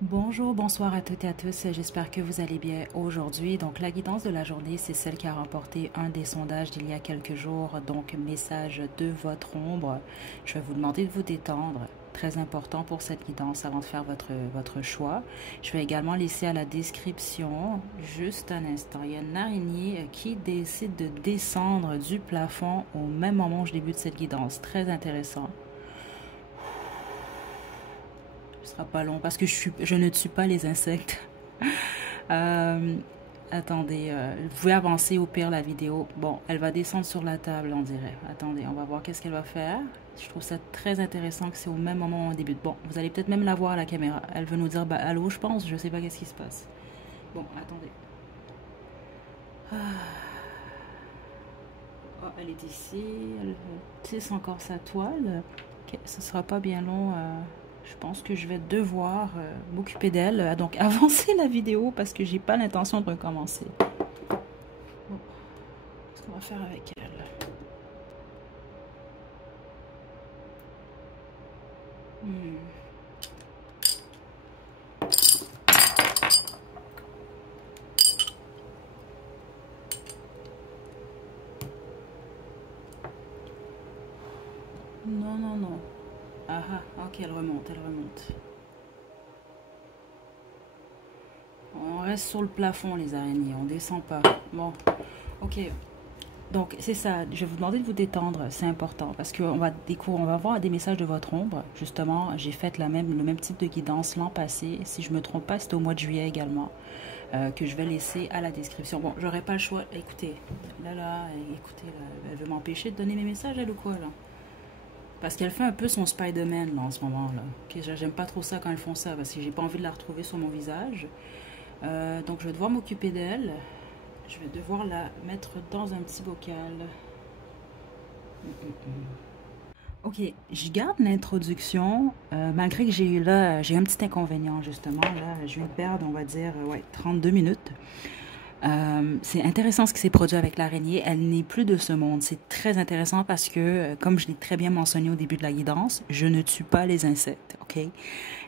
Bonjour, bonsoir à toutes et à tous. J'espère que vous allez bien aujourd'hui. Donc, la guidance de la journée, c'est celle qui a remporté un des sondages d'il y a quelques jours. Donc, message de votre ombre. Je vais vous demander de vous détendre. Très important pour cette guidance avant de faire votre choix. Je vais également laisser à la description, juste un instant, il y a une araignée qui décide de descendre du plafond au même moment où je débute cette guidance. Très intéressant. Ce sera pas long parce que je ne tue pas les insectes. Euh, attendez, vous pouvez avancer au pire la vidéo. Bon, elle va descendre sur la table, on dirait. Attendez, on va voir qu'est-ce qu'elle va faire. Je trouve ça très intéressant que c'est au même moment où on débute. Bon, vous allez peut-être même la voir à la caméra. Elle veut nous dire bah, allô, je pense. Je sais pas qu'est-ce qui se passe. Bon, attendez. Oh, elle est ici. Elle tisse encore sa toile. Ok, ce sera pas bien long. Je pense que je vais devoir m'occuper d'elle. Donc, avancer la vidéo parce que j'ai pas l'intention de recommencer. Bon, qu'est-ce qu'on va faire avec elle? Hmm. Non, non, non. Ah ah, ok, elle remonte, elle remonte. On reste sur le plafond, les araignées, on descend pas. Bon, ok. Donc, c'est ça. Je vais vous demander de vous détendre. C'est important parce qu'on va découvrir, on va voir des messages de votre ombre. Justement, j'ai fait le même type de guidance l'an passé. Si je me trompe pas, c'était au mois de juillet également. Que je vais laisser à la description. Bon, j'aurais pas le choix. Écoutez, écoutez, là, elle veut m'empêcher de donner mes messages, elle ou quoi, là? Parce qu'elle fait un peu son Spider-Man, là, en ce moment, là. Okay, j'aime pas trop ça quand elles font ça, parce que j'ai pas envie de la retrouver sur mon visage. Donc, je vais devoir m'occuper d'elle. Je vais devoir la mettre dans un petit bocal. Ok, je garde l'introduction, malgré que j'ai un petit inconvénient justement. Là, je viens de perdre, on va dire, ouais, 32 minutes. C'est intéressant ce qui s'est produit avec l'araignée. Elle n'est plus de ce monde. C'est très intéressant parce que, comme je l'ai très bien mentionné au début de la guidance, je ne tue pas les insectes, ok?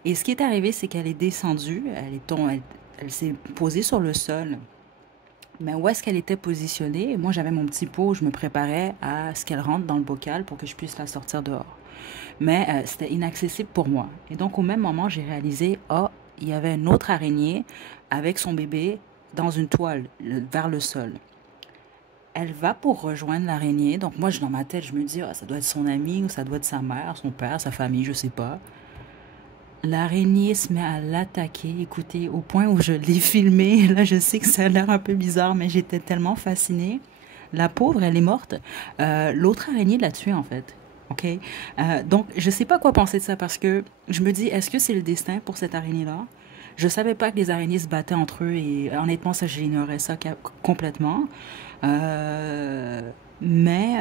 Et ce qui est arrivé, c'est qu'elle est descendue, elle s'est posée sur le sol. Mais où est-ce qu'elle était positionnée? Moi, j'avais mon petit pot, je me préparais à ce qu'elle rentre dans le bocal pour que je puisse la sortir dehors. Mais c'était inaccessible pour moi. Et donc, au même moment, j'ai réalisé, oh, il y avait une autre araignée avec son bébé dans une toile vers le sol. Elle va pour rejoindre l'araignée. Donc, moi, dans ma tête, je me dis, ah, ça doit être son ami ou ça doit être sa mère, son père, sa famille, je sais pas. L'araignée se met à l'attaquer, écoutez, au point où je l'ai filmé. Là, je sais que ça a l'air un peu bizarre, mais j'étais tellement fascinée. La pauvre, elle est morte. L'autre araignée l'a tuée, en fait. OK? Donc, je sais pas quoi penser de ça parce que je me dis, est-ce que c'est le destin pour cette araignée-là? Je savais pas que les araignées se battaient entre eux et honnêtement, ça, j'ignorais ça complètement. Euh, mais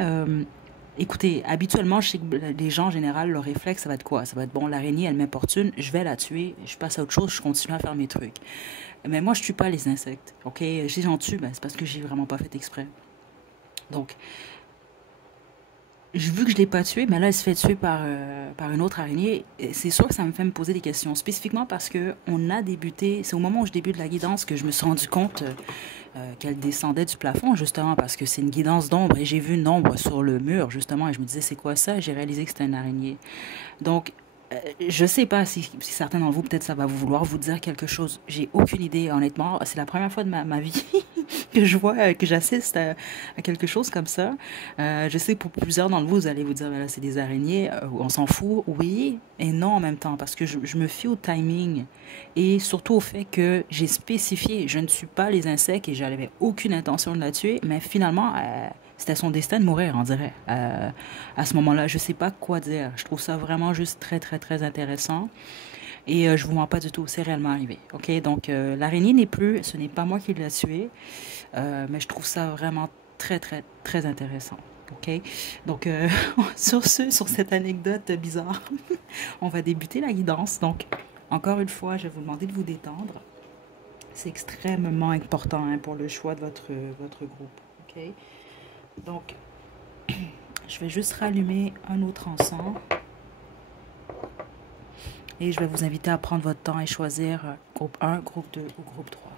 écoutez, habituellement, je sais que les gens en général, leur réflexe, ça va être quoi? Ça va être bon, l'araignée, elle m'importune, je vais la tuer, je passe à autre chose, je continue à faire mes trucs. Mais moi, je tue pas les insectes, ok? Si j'en tue, ben, c'est parce que j'ai vraiment pas fait exprès. Donc, vu que je l'ai pas tué, mais là, elle se fait tuer par une autre araignée. C'est sûr que ça me fait me poser des questions, spécifiquement parce que on a débuté, c'est au moment où je débute la guidance que je me suis rendu compte qu'elle descendait du plafond, justement, parce que c'est une guidance d'ombre et j'ai vu une ombre sur le mur, justement, et je me disais, c'est quoi ça? J'ai réalisé que c'était une araignée. Donc, je sais pas si certains d'entre vous, peut-être ça va vous vouloir vous dire quelque chose. J'ai aucune idée, honnêtement. C'est la première fois de ma vie que je vois, que j'assiste à quelque chose comme ça. Je sais que pour plusieurs d'entre vous, vous allez vous dire, ben là, c'est des araignées, on s'en fout. Oui et non en même temps, parce que je me fie au timing et surtout au fait que j'ai spécifié, je ne suis pas les insectes et j'avais aucune intention de la tuer, mais finalement, c'était son destin de mourir, on dirait. À ce moment-là, je sais pas quoi dire. Je trouve ça vraiment juste très, très, très intéressant. Et je vous mens pas du tout, c'est réellement arrivé. Ok, donc l'araignée n'est plus, ce n'est pas moi qui l'ai tuée, mais je trouve ça vraiment très, très, très intéressant. Ok, donc sur cette anecdote bizarre, on va débuter la guidance. Donc, encore une fois, je vais vous demander de vous détendre. C'est extrêmement important hein, pour le choix de votre groupe. Ok, donc je vais juste rallumer un autre encens. Et je vais vous inviter à prendre votre temps et choisir groupe 1, groupe 2 ou groupe 3.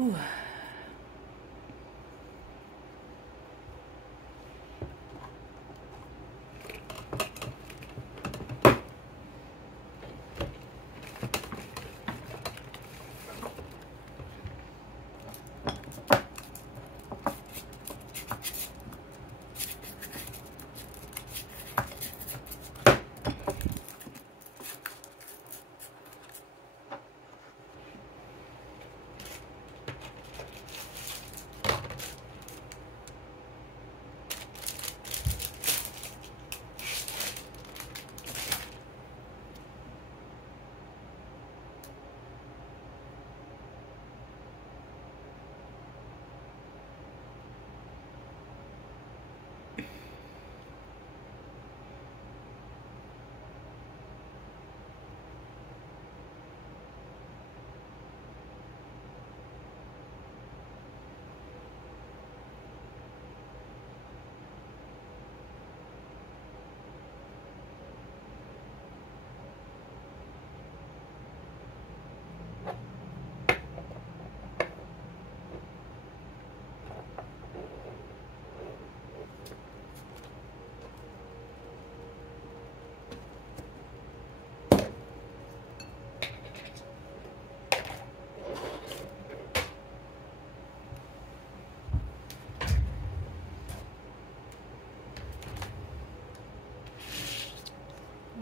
Ouh.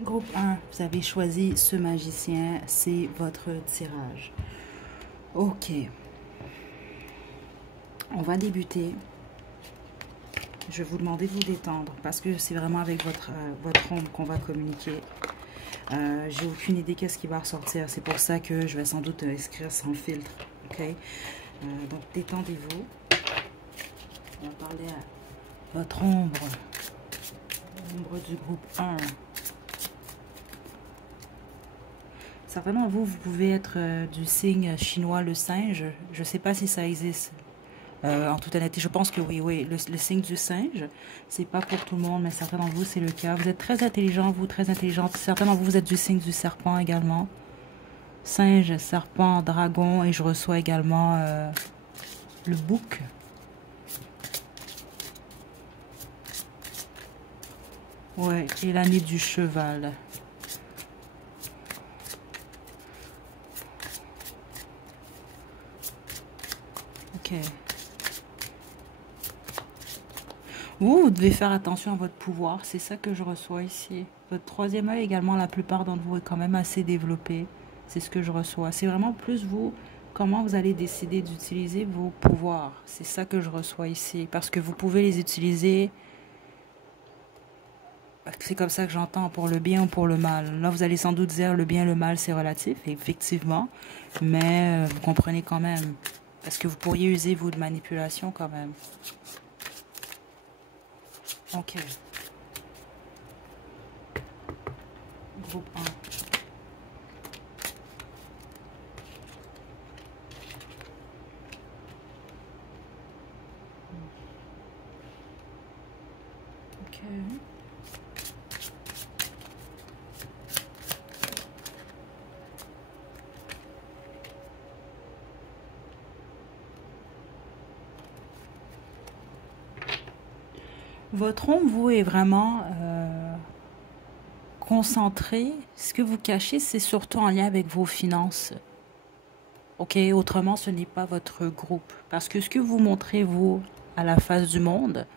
Groupe 1, vous avez choisi ce magicien, c'est votre tirage. Ok. On va débuter. Je vais vous demander de vous détendre parce que c'est vraiment avec votre ombre qu'on va communiquer. J'ai aucune idée qu'est-ce qui va ressortir. C'est pour ça que je vais sans doute écrire sans filtre. Ok. Donc détendez-vous. On va parler à votre ombre. L'ombre du groupe 1. Certainement, vous pouvez être du signe chinois, le singe. Je ne sais pas si ça existe. En toute honnêteté, je pense que oui, oui. Le signe du singe, c'est pas pour tout le monde, mais certains d'entre vous, c'est le cas. Vous êtes très intelligent, vous, très intelligente. Certains d'entre vous, vous êtes du signe du serpent également. Singe, serpent, dragon. Et je reçois également le bouc. Ouais, et l'année du cheval. Ok. Vous devez faire attention à votre pouvoir. C'est ça que je reçois ici. Votre troisième œil également, la plupart d'entre vous est quand même assez développé. C'est ce que je reçois. C'est vraiment plus vous, comment vous allez décider d'utiliser vos pouvoirs. C'est ça que je reçois ici. Parce que vous pouvez les utiliser. C'est comme ça que j'entends, pour le bien ou pour le mal. Là, vous allez sans doute dire le bien et le mal, c'est relatif, effectivement. Mais vous comprenez quand même. Parce que vous pourriez user, vous, de manipulation quand même. Ok. Groupe 1. Ok. Votre ombre, vous, est vraiment concentré. Ce que vous cachez, c'est surtout en lien avec vos finances. Ok, autrement, ce n'est pas votre groupe. Parce que ce que vous montrez, vous, à la face du monde,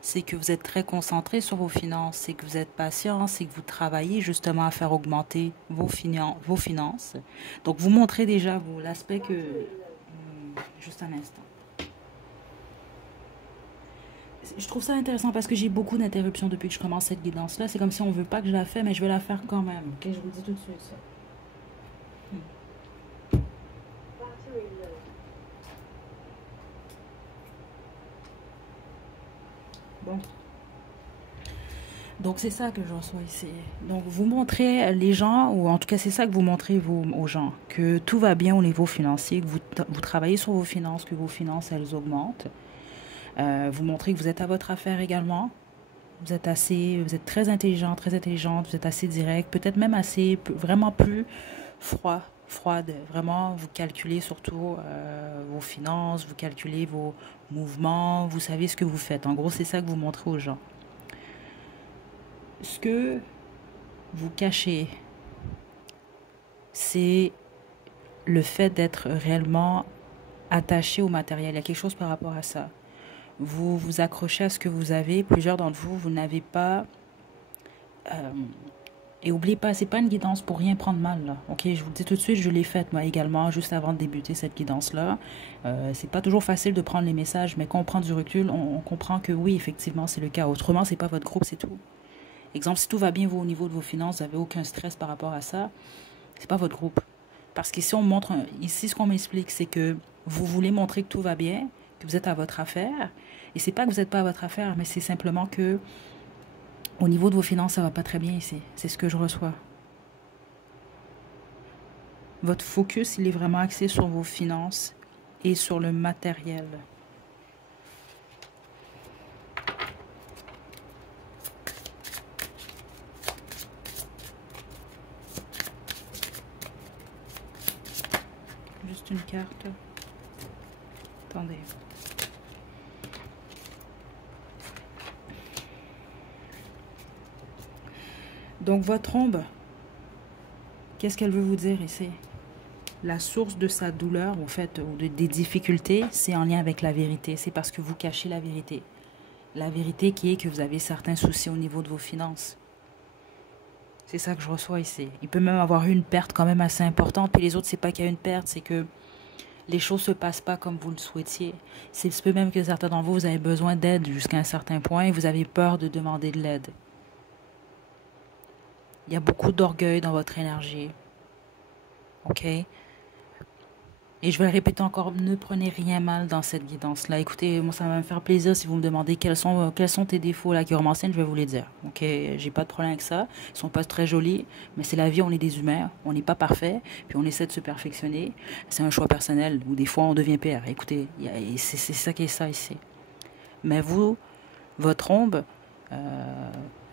c'est que vous êtes très concentré sur vos finances, c'est que vous êtes patient, c'est que vous travaillez justement à faire augmenter vos finances. Donc, vous montrez déjà, vous, l'aspect que... Juste un instant. Je trouve ça intéressant parce que j'ai beaucoup d'interruptions depuis que je commence cette guidance-là. C'est comme si on ne veut pas que je la fasse, mais je vais la faire quand même. Ok, je vous le dis tout de suite ça. Bon. Donc c'est ça que je reçois ici. Donc vous montrez les gens, ou en tout cas c'est ça que vous montrez vous, aux gens, que tout va bien au niveau financier, que vous travaillez sur vos finances, que vos finances elles augmentent. Vous montrez que vous êtes à votre affaire également. Vous êtes très intelligent, très intelligente, vous êtes assez direct, peut-être même assez, vraiment plus froide. Vraiment, vous calculez surtout vos finances, vous calculez vos mouvements, vous savez ce que vous faites. En gros, c'est ça que vous montrez aux gens. Ce que vous cachez, c'est le fait d'être réellement attaché au matériel. Il y a quelque chose par rapport à ça. Vous vous accrochez à ce que vous avez. Plusieurs d'entre vous, vous n'avez pas... et n'oubliez pas, c'est pas une guidance pour rien prendre mal, là. Ok, je vous le dis tout de suite, je l'ai faite moi également, juste avant de débuter cette guidance-là. C'est pas toujours facile de prendre les messages, mais quand on prend du recul, on comprend que oui, effectivement, c'est le cas. Autrement, c'est pas votre groupe, c'est tout. Exemple, si tout va bien au niveau de vos finances, vous n'avez aucun stress par rapport à ça, c'est pas votre groupe. Parce qu'ici, on montre, ici, ce qu'on m'explique, c'est que vous voulez montrer que tout va bien, que vous êtes à votre affaire. Et c'est pas que vous n'êtes pas à votre affaire, mais c'est simplement que au niveau de vos finances, ça va pas très bien ici. C'est ce que je reçois. Votre focus, il est vraiment axé sur vos finances et sur le matériel. Juste une carte. Attendez. Donc votre ombre, qu'est-ce qu'elle veut vous dire ici? La source de sa douleur, en fait, ou des difficultés, c'est en lien avec la vérité. C'est parce que vous cachez la vérité. La vérité qui est que vous avez certains soucis au niveau de vos finances. C'est ça que je reçois ici. Il peut même avoir eu une perte quand même assez importante. Puis les autres, c'est pas qu'il y a une perte, c'est que les choses se passent pas comme vous le souhaitiez. C'est peut même que certains d'entre vous, vous avez besoin d'aide jusqu'à un certain point et vous avez peur de demander de l'aide. Il y a beaucoup d'orgueil dans votre énergie. OK? Et je vais le répéter encore, ne prenez rien mal dans cette guidance-là. Écoutez, moi, ça va me faire plaisir si vous me demandez quels sont tes défauts là qui m'enseignent, je vais vous les dire. Ok, j'ai pas de problème avec ça. Ils sont pas très jolis, mais c'est la vie, on est des humains, on n'est pas parfait, puis on essaie de se perfectionner. C'est un choix personnel, ou des fois on devient père. Écoutez, c'est ça qui est ça ici. Mais vous, votre ombre,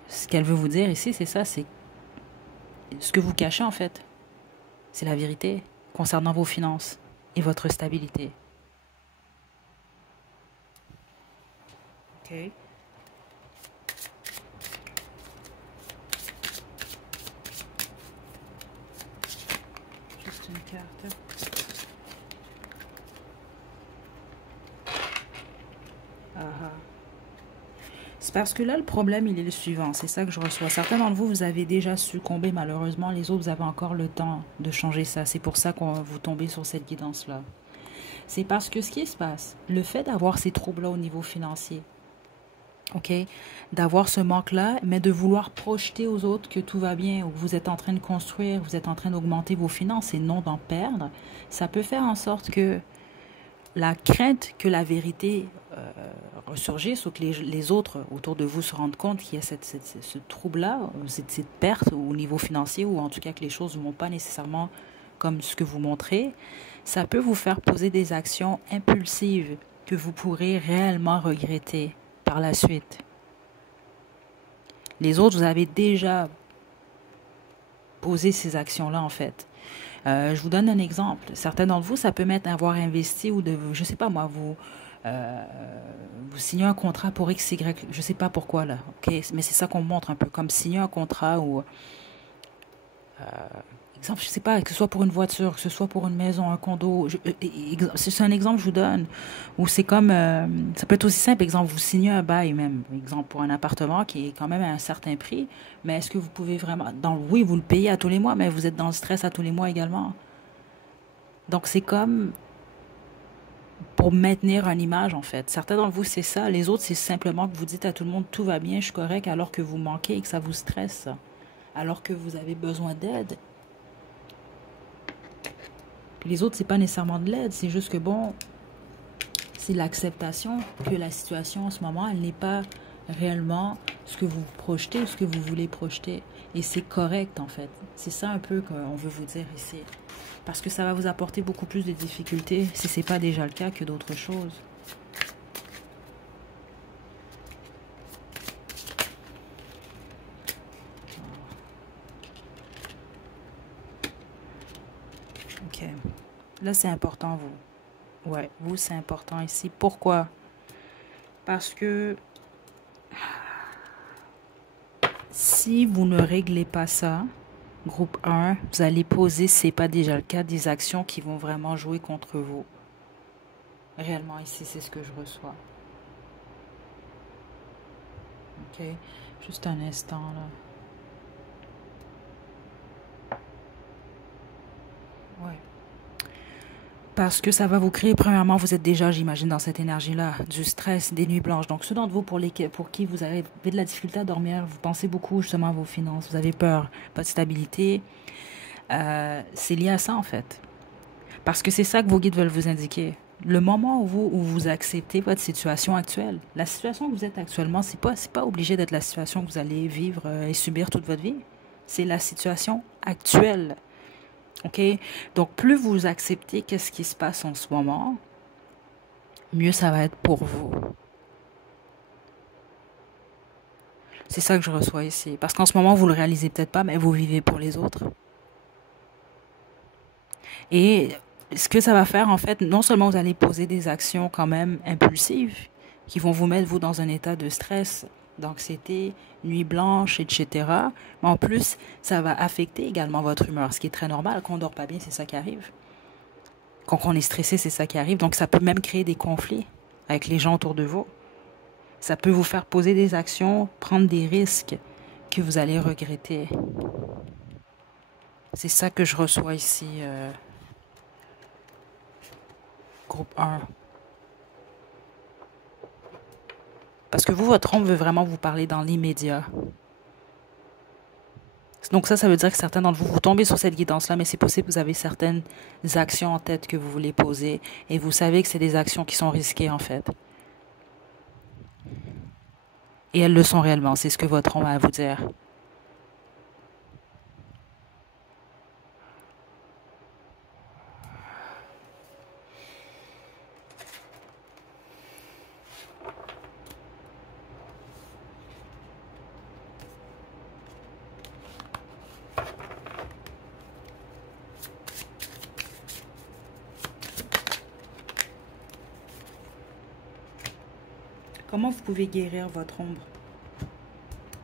ce qu'elle veut vous dire ici, c'est ça, c'est ce que vous cachez en fait. C'est la vérité concernant vos finances et votre stabilité. Ok. Juste une carte. Ah ah. C'est parce que là, le problème, il est le suivant. C'est ça que je reçois. Certains d'entre vous, vous avez déjà succombé, malheureusement. Les autres, vous avez encore le temps de changer ça. C'est pour ça qu'on vous tombez sur cette guidance-là. C'est parce que ce qui se passe, le fait d'avoir ces troubles-là au niveau financier, ok, d'avoir ce manque-là, mais de vouloir projeter aux autres que tout va bien, ou que vous êtes en train de construire, vous êtes en train d'augmenter vos finances et non d'en perdre, ça peut faire en sorte que la crainte que la vérité ressurgisse ou que les autres autour de vous se rendent compte qu'il y a ce trouble-là, cette perte au niveau financier, ou en tout cas que les choses ne vont pas nécessairement comme ce que vous montrez, ça peut vous faire poser des actions impulsives que vous pourrez réellement regretter par la suite. Les autres, vous avez déjà posé ces actions-là, en fait. Je vous donne un exemple. Certains d'entre vous, ça peut mettre avoir investi ou de, je sais pas moi, vous signez un contrat pour X, Y, je sais pas pourquoi là, ok, mais c'est ça qu'on montre un peu, comme signer un contrat ou, exemple, je sais pas, que ce soit pour une voiture, que ce soit pour une maison, un condo, c'est un exemple que je vous donne, ou c'est comme, ça peut être aussi simple, exemple, vous signez un bail même, exemple, pour un appartement qui est quand même à un certain prix, mais est-ce que vous pouvez vraiment, oui, vous le payez à tous les mois, mais vous êtes dans le stress à tous les mois également. Donc c'est comme pour maintenir une image en fait. Certains d'entre vous c'est ça, les autres c'est simplement que vous dites à tout le monde tout va bien, je suis correct, alors que vous manquez et que ça vous stresse, alors que vous avez besoin d'aide. Les autres, c'est pas nécessairement de l'aide, c'est juste que bon, c'est l'acceptation que la situation en ce moment, elle n'est pas réellement ce que vous projetez ou ce que vous voulez projeter. Et c'est correct en fait. C'est ça un peu qu'on veut vous dire ici. Parce que ça va vous apporter beaucoup plus de difficultés, si ce n'est pas déjà le cas, que d'autres choses. OK. Là, c'est important, vous. Ouais, vous, c'est important ici. Pourquoi? Parce que si vous ne réglez pas ça, groupe 1, vous allez poser, si ce n'est pas déjà le cas, des actions qui vont vraiment jouer contre vous. Réellement, ici, c'est ce que je reçois. OK? Juste un instant, là. Ouais. Parce que ça va vous créer, premièrement, vous êtes déjà, j'imagine, dans cette énergie-là, du stress, des nuits blanches. Donc, ceux d'entre vous pour qui vous avez de la difficulté à dormir, vous pensez beaucoup justement à vos finances, vous avez peur, pas de stabilité, c'est lié à ça, en fait. Parce que c'est ça que vos guides veulent vous indiquer. Le moment où vous acceptez votre situation actuelle, la situation que vous êtes actuellement, c'est pas obligé d'être la situation que vous allez vivre et subir toute votre vie. C'est la situation actuelle. OK? Donc, plus vous acceptez qu'est-ce qui se passe en ce moment, mieux ça va être pour vous. C'est ça que je reçois ici. Parce qu'en ce moment, vous le réalisez peut-être pas, mais vous vivez pour les autres. Et ce que ça va faire, en fait, non seulement vous allez poser des actions quand même impulsives, qui vont vous mettre, vous, dans un état de stress, d'anxiété, nuit blanche, etc. Mais en plus, ça va affecter également votre humeur, ce qui est très normal. Quand on dort pas bien, c'est ça qui arrive. Quand on est stressé, c'est ça qui arrive. Donc, ça peut même créer des conflits avec les gens autour de vous. Ça peut vous faire poser des actions, prendre des risques que vous allez regretter. C'est ça que je reçois ici, groupe 1. Parce que vous, votre ombre veut vraiment vous parler dans l'immédiat. Donc ça veut dire que certains d'entre vous, vous tombez sur cette guidance-là, mais c'est possible que vous avez certaines actions en tête que vous voulez poser et vous savez que c'est des actions qui sont risquées en fait. Et elles le sont réellement, c'est ce que votre ombre a à vous dire. Comment vous pouvez guérir votre ombre?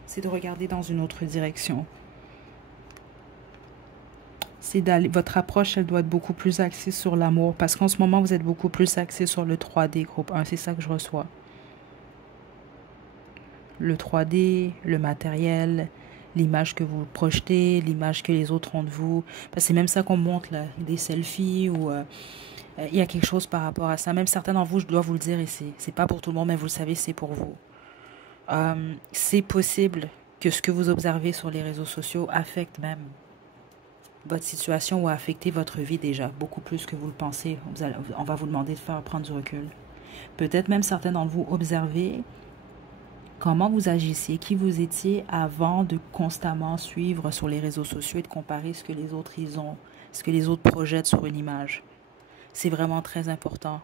C'est de regarder dans une autre direction. C'est d'aller, votre approche, elle doit être beaucoup plus axée sur l'amour. Parce qu'en ce moment, vous êtes beaucoup plus axé sur le 3D, groupe 1. C'est ça que je reçois. Le 3D, le matériel, l'image que vous projetez, l'image que les autres ont de vous. Parce que c'est même ça qu'on montre, là. Des selfies ou... il y a quelque chose par rapport à ça. Même certains d'entre vous, je dois vous le dire, et c'est pas pour tout le monde, mais vous le savez, c'est pour vous. C'est possible que ce que vous observez sur les réseaux sociaux affecte même votre situation ou affecter votre vie déjà, beaucoup plus que vous le pensez. On va vous demander de prendre du recul. Peut-être même certains d'entre vous observer comment vous agissiez, qui vous étiez avant de constamment suivre sur les réseaux sociaux et de comparer ce que les autres ils ont, ce que les autres projettent sur une image. C'est vraiment très important.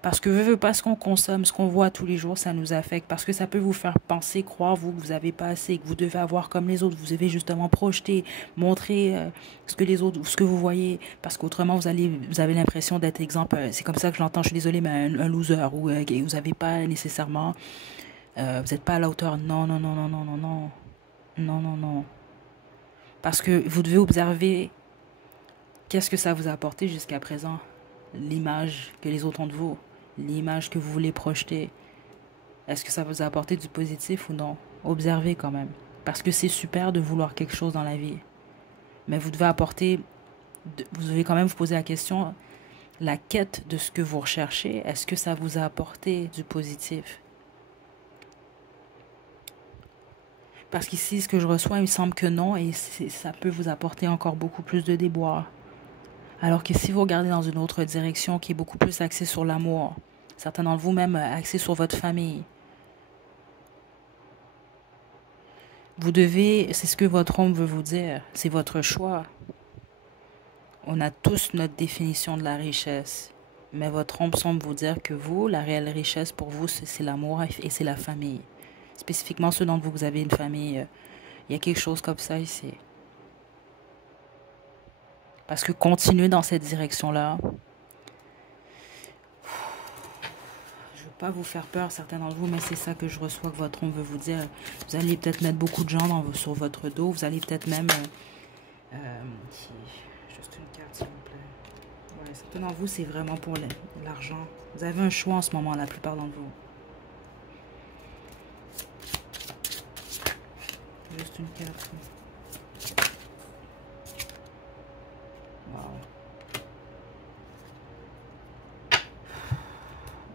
Parce que veux pas ce qu'on consomme, ce qu'on voit tous les jours, ça nous affecte. Parce que ça peut vous faire penser, croire, vous, que vous n'avez pas assez, que vous devez avoir comme les autres. Vous devez justement projeter, montrer ce que les autres, ce que vous voyez. Parce qu'autrement, vous avez l'impression d'être exemple. C'est comme ça que je l'entends, je suis désolée, mais un loser. Ou vous n'avez pas nécessairement, vous n'êtes pas à la hauteur. Non, non, non, non, non, non, non. Non, non, non. Parce que vous devez observer qu'est-ce que ça vous a apporté jusqu'à présent. L'image que les autres ont de vous. L'image que vous voulez projeter. Est-ce que ça vous a apporté du positif ou non? Observez quand même. Parce que c'est super de vouloir quelque chose dans la vie. Mais vous devez vous devez quand même vous poser la question, la quête de ce que vous recherchez, est-ce que ça vous a apporté du positif? Parce qu'ici, ce que je reçois, il me semble que non, et ça peut vous apporter encore beaucoup plus de déboires. Alors que si vous regardez dans une autre direction qui est beaucoup plus axée sur l'amour, certains d'entre vous même axés sur votre famille, c'est ce que votre ombre veut vous dire, c'est votre choix. On a tous notre définition de la richesse, mais votre ombre semble vous dire que vous, la réelle richesse pour vous, c'est l'amour et c'est la famille. Spécifiquement ceux d'entre vous, vous avez une famille. Il y a quelque chose comme ça ici. Parce que continuer dans cette direction-là, je veux pas vous faire peur, certains d'entre vous, mais c'est ça que je reçois que votre ombre veut vous dire. Vous allez peut-être mettre beaucoup de gens sur votre dos. Vous allez peut-être même... juste une carte, s'il vous plaît. Ouais, certains d'entre vous, c'est vraiment pour l'argent. Vous avez un choix en ce moment, la plupart d'entre vous. Juste une carte. Wow.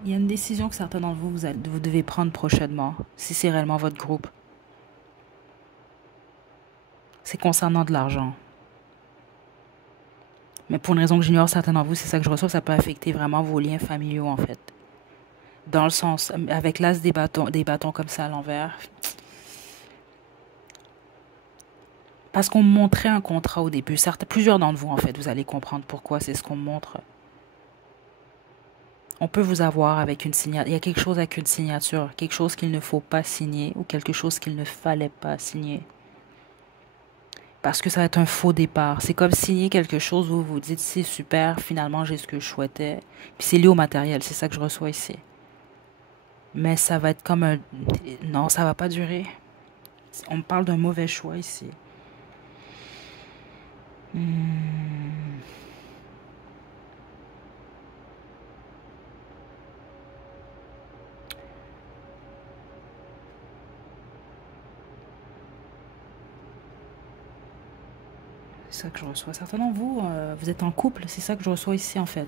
Il y a une décision que certains d'entre vous, vous devez prendre prochainement, si c'est réellement votre groupe. C'est concernant de l'argent. Mais pour une raison que j'ignore, certains d'entre vous, c'est ça que je reçois, ça peut affecter vraiment vos liens familiaux, en fait. Dans le sens, avec l'as des bâtons comme ça à l'envers. Parce qu'on me montrait un contrat au début. Plusieurs d'entre vous, en fait, vous allez comprendre pourquoi c'est ce qu'on me montre. On peut vous avoir avec une signature. Il y a quelque chose avec une signature. Quelque chose qu'il ne faut pas signer ou quelque chose qu'il ne fallait pas signer. Parce que ça va être un faux départ. C'est comme signer quelque chose où vous vous dites c'est super, finalement j'ai ce que je souhaitais. Puis c'est lié au matériel, c'est ça que je reçois ici. Mais ça va être comme un... Non, ça va pas durer. On me parle d'un mauvais choix ici. C'est ça que je reçois. Certains d'entre vous, vous êtes en couple. C'est ça que je reçois ici, en fait.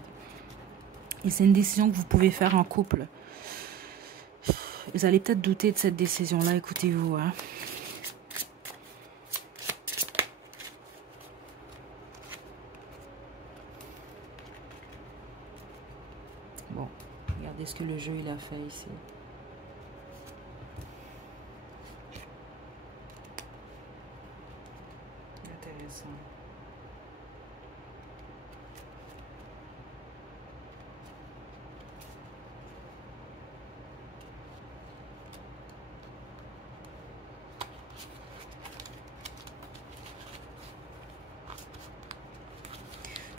Et c'est une décision que vous pouvez faire en couple. Vous allez peut-être douter de cette décision-là. Écoutez-vous, hein. Bon, regardez ce que le jeu, il a fait ici. Intéressant.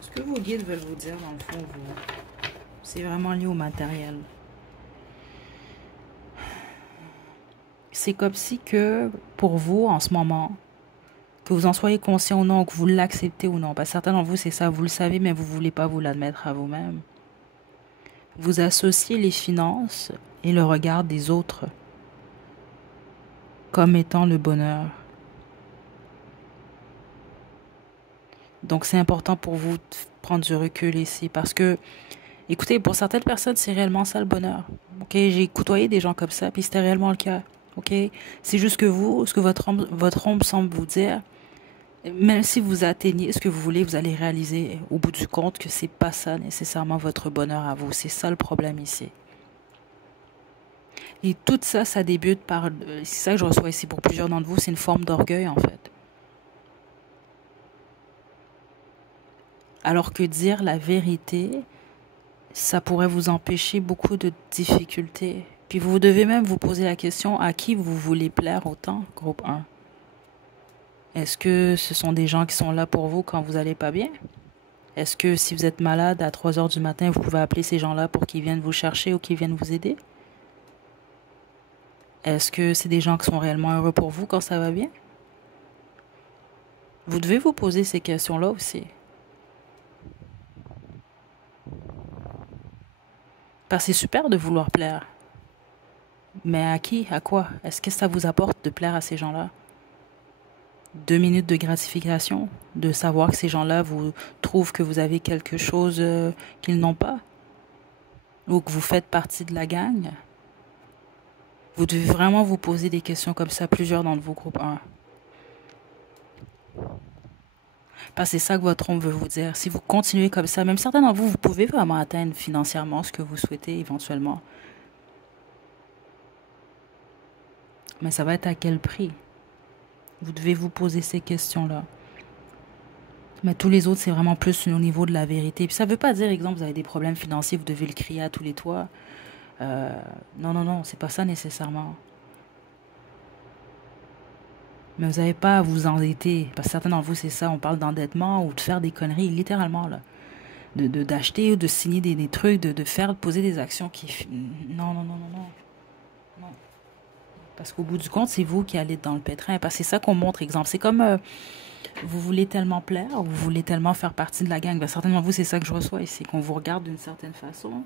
Ce que vos guides veulent vous dire, dans le fond, c'est vraiment lié au matériel. C'est comme si que, pour vous, en ce moment, que vous en soyez conscient ou non, que vous l'acceptez ou non, parce que certains d'entre vous, c'est ça, vous le savez, mais vous ne voulez pas vous l'admettre à vous-même. Vous associez les finances et le regard des autres comme étant le bonheur. Donc, c'est important pour vous de prendre du recul ici parce que, écoutez, pour certaines personnes, c'est réellement ça le bonheur. Ok, j'ai côtoyé des gens comme ça, puis c'était réellement le cas. Ok, c'est juste que vous, ce que votre ombre semble vous dire, même si vous atteignez ce que vous voulez, vous allez réaliser au bout du compte que c'est pas ça nécessairement votre bonheur à vous. C'est ça le problème ici. Et tout ça, ça débute par, c'est ça que je reçois ici pour plusieurs d'entre vous, c'est une forme d'orgueil en fait. Alors que dire la vérité, ça pourrait vous empêcher beaucoup de difficultés. Puis vous devez même vous poser la question à qui vous voulez plaire autant, groupe 1. Est-ce que ce sont des gens qui sont là pour vous quand vous n'allez pas bien? Est-ce que si vous êtes malade à 3 heures du matin, vous pouvez appeler ces gens-là pour qu'ils viennent vous chercher ou qu'ils viennent vous aider? Est-ce que c'est des gens qui sont réellement heureux pour vous quand ça va bien? Vous devez vous poser ces questions-là aussi. Parce que c'est super de vouloir plaire. Mais à qui? À quoi? Est-ce que ça vous apporte de plaire à ces gens-là? 2 minutes de gratification, de savoir que ces gens-là vous trouvent que vous avez quelque chose qu'ils n'ont pas, ou que vous faites partie de la gang. Vous devez vraiment vous poser des questions comme ça, plusieurs dans vos groupes 1. Parce que c'est ça que votre ombre veut vous dire. Si vous continuez comme ça, même certains d'entre vous, vous pouvez vraiment atteindre financièrement ce que vous souhaitez éventuellement. Mais ça va être à quel prix? Vous devez vous poser ces questions-là. Mais tous les autres, c'est vraiment plus au niveau de la vérité. Puis ça ne veut pas dire, exemple, vous avez des problèmes financiers, vous devez le crier à tous les toits. Non, non, non, c'est pas ça nécessairement. Mais vous n'avez pas à vous endetter. Parce que certains d'entre vous, c'est ça, on parle d'endettement ou de faire des conneries, littéralement, là. D'acheter ou de signer des trucs, de faire, poser des actions qui... Non, non, non, non, non. Non. Parce qu'au bout du compte, c'est vous qui allez dans le pétrin. Parce que c'est ça qu'on montre, exemple. C'est comme vous voulez tellement plaire, vous voulez tellement faire partie de la gang. Ben, certainement, vous, c'est ça que je reçois ici, qu'on vous regarde d'une certaine façon.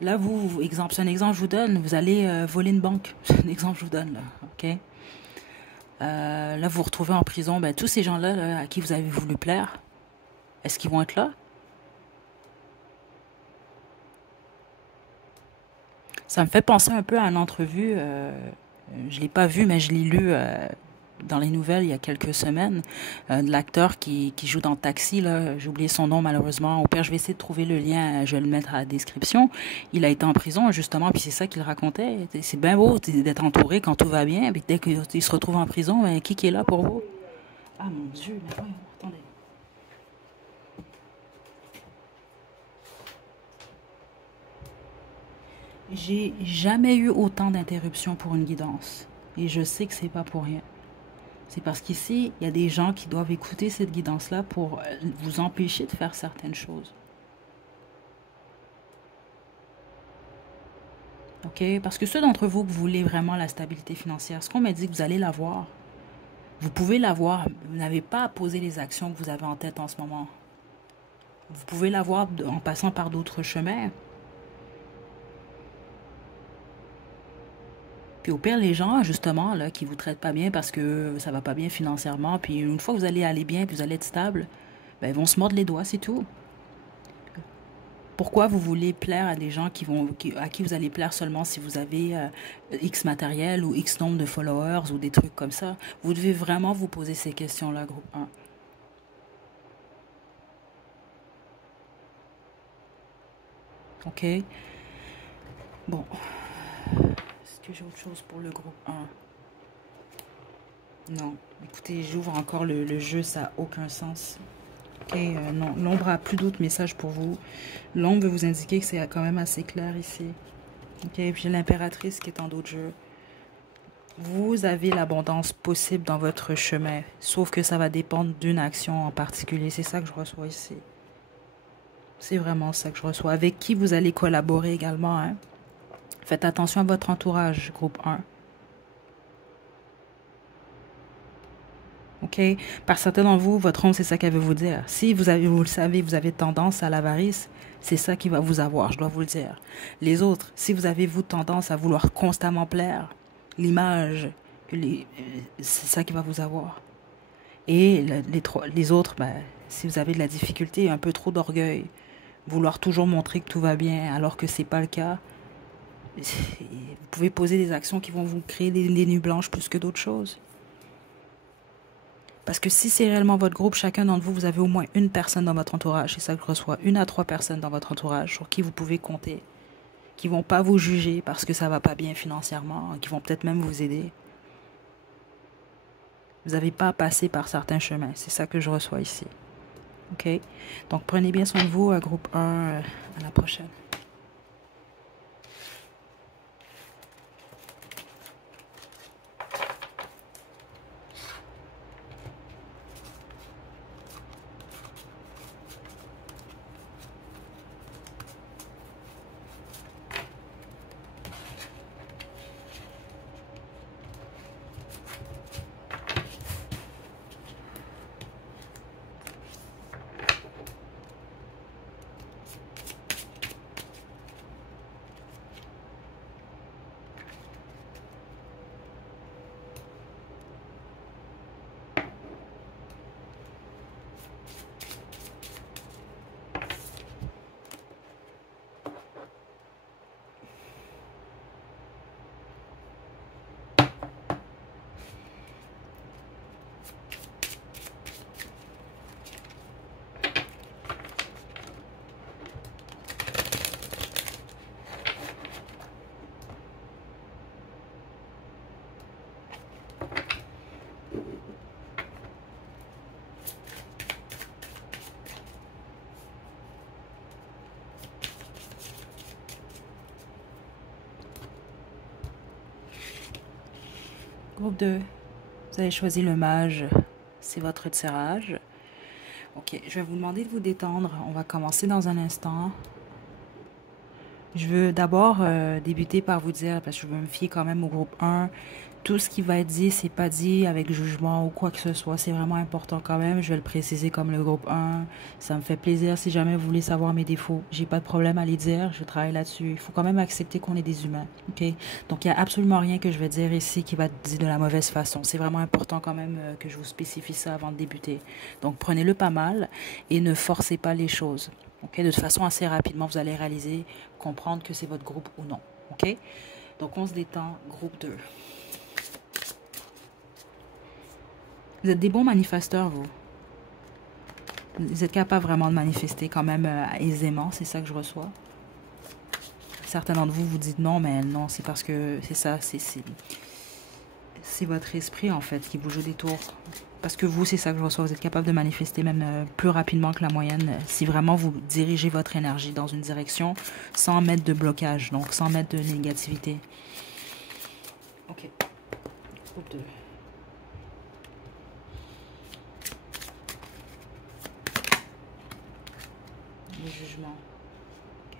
Là, exemple, c'est un exemple que je vous donne. Vous allez voler une banque. C'est un exemple que je vous donne, là. OK? Là, vous vous retrouvez en prison. Ben, tous ces gens-là là, à qui vous avez voulu plaire, est-ce qu'ils vont être là? Ça me fait penser un peu à une entrevue. Je ne l'ai pas vue, mais je l'ai lu dans les nouvelles il y a quelques semaines. De l'acteur qui joue dans Taxi. Là, j'ai oublié son nom malheureusement. Au pire, je vais essayer de trouver le lien. Je vais le mettre à la description. Il a été en prison justement, puis c'est ça qu'il racontait. C'est bien beau d'être entouré quand tout va bien. Puis dès qu'il se retrouve en prison, ben, qui est là pour vous? Ah mon Dieu, mais voyons, attendez. J'ai jamais eu autant d'interruptions pour une guidance. Et je sais que c'est pas pour rien. C'est parce qu'ici, il y a des gens qui doivent écouter cette guidance-là pour vous empêcher de faire certaines choses. OK? Parce que ceux d'entre vous qui voulez vraiment la stabilité financière, ce qu'on m'a dit que vous allez l'avoir, vous pouvez l'avoir. Vous n'avez pas à poser les actions que vous avez en tête en ce moment. Vous pouvez l'avoir en passant par d'autres chemins. Puis au pire, les gens, justement, là, qui vous traitent pas bien parce que ça va pas bien financièrement, puis une fois que vous allez aller bien, puis vous allez être stable, ben, ils vont se mordre les doigts, c'est tout. Pourquoi vous voulez plaire à des gens à qui vous allez plaire seulement si vous avez X matériel ou X nombre de followers ou des trucs comme ça? Vous devez vraiment vous poser ces questions-là, groupe 1. OK? Bon. Est-ce que j'ai autre chose pour le groupe 1? Non. Écoutez, j'ouvre encore le jeu, ça n'a aucun sens. Ok, non, l'ombre a plus d'autres messages pour vous. L'ombre veut vous indiquer que c'est quand même assez clair ici. Ok, puis j'ai l'impératrice qui est en d'autres jeux. Vous avez l'abondance possible dans votre chemin, sauf que ça va dépendre d'une action en particulier. C'est ça que je reçois ici. C'est vraiment ça que je reçois. Avec qui vous allez collaborer également, hein? Faites attention à votre entourage, groupe 1. OK? Par certains d'entre vous, votre ombre, c'est ça qu'elle veut vous dire. Si vous le savez, vous avez tendance à l'avarice, c'est ça qui va vous avoir, je dois vous le dire. Les autres, si vous avez, vous, tendance à vouloir constamment plaire, l'image, c'est ça qui va vous avoir. Et les autres, ben, si vous avez de la difficulté, un peu trop d'orgueil, vouloir toujours montrer que tout va bien alors que c'est pas le cas, vous pouvez poser des actions qui vont vous créer des nuits blanches plus que d'autres choses. Parce que si c'est réellement votre groupe, chacun d'entre vous, vous avez au moins une personne dans votre entourage. C'est ça que je reçois. 1 à 3 personnes dans votre entourage sur qui vous pouvez compter. Qui vont pas vous juger parce que ça va pas bien financièrement. Qui vont peut-être même vous aider. Vous n'avez pas à passer par certains chemins. C'est ça que je reçois ici. OK? Donc, prenez bien soin de vous, groupe 1. À la prochaine. Groupe 2. Vous avez choisi le mage. C'est votre tirage. Ok, je vais vous demander de vous détendre. On va commencer dans un instant. Je veux d'abord débuter par vous dire, parce que je veux me fier quand même au groupe 1, tout ce qui va être dit, c'est pas dit avec jugement ou quoi que ce soit. C'est vraiment important quand même. Je vais le préciser comme le groupe 1. Ça me fait plaisir si jamais vous voulez savoir mes défauts. J'ai pas de problème à les dire. Je travaille là-dessus. Il faut quand même accepter qu'on est des humains. OK? Donc, il n'y a absolument rien que je vais dire ici qui va être dit de la mauvaise façon. C'est vraiment important quand même que je vous spécifie ça avant de débuter. Donc, prenez-le pas mal et ne forcez pas les choses. OK? De toute façon, assez rapidement, vous allez réaliser, comprendre que c'est votre groupe ou non. OK? Donc, on se détend. Groupe 2. Vous êtes des bons manifesteurs, vous. Vous êtes capable vraiment de manifester quand même aisément. C'est ça que je reçois. Certains d'entre vous vous dites non, mais non, c'est parce que c'est ça. C'est votre esprit, en fait, qui vous joue des tours. Parce que vous, c'est ça que je reçois. Vous êtes capable de manifester même plus rapidement que la moyenne si vraiment vous dirigez votre énergie dans une direction sans mettre de blocage, donc sans mettre de négativité. Ok. Groupe 2. Le jugement. Ok.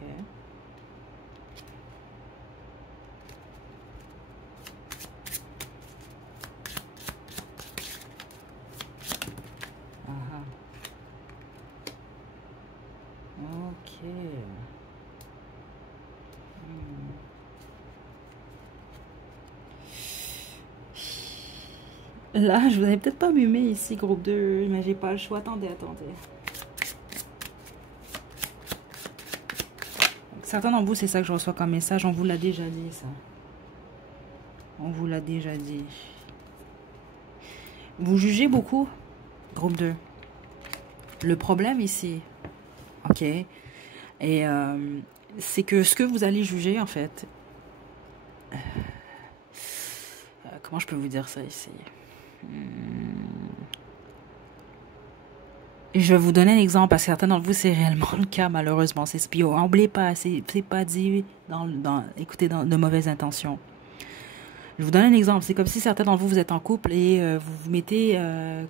Ah, ok. Là, je vous avais peut-être pas mimé ici, groupe 2, mais j'ai pas le choix. Attendez. Certains d'entre vous, c'est ça que je reçois comme message. On vous l'a déjà dit, ça. On vous l'a déjà dit. Vous jugez beaucoup, groupe 2. Le problème ici, ok, et c'est que ce que vous allez juger, en fait, comment je peux vous dire ça ici? Je vais vous donner un exemple parce que certains d'entre vous, c'est réellement le cas, malheureusement. C'est spion. N'oubliez pas, c'est pas dit écoutez, dans de mauvaises intentions. Je vous donne un exemple. C'est comme si certains d'entre vous, vous êtes en couple et vous vous mettez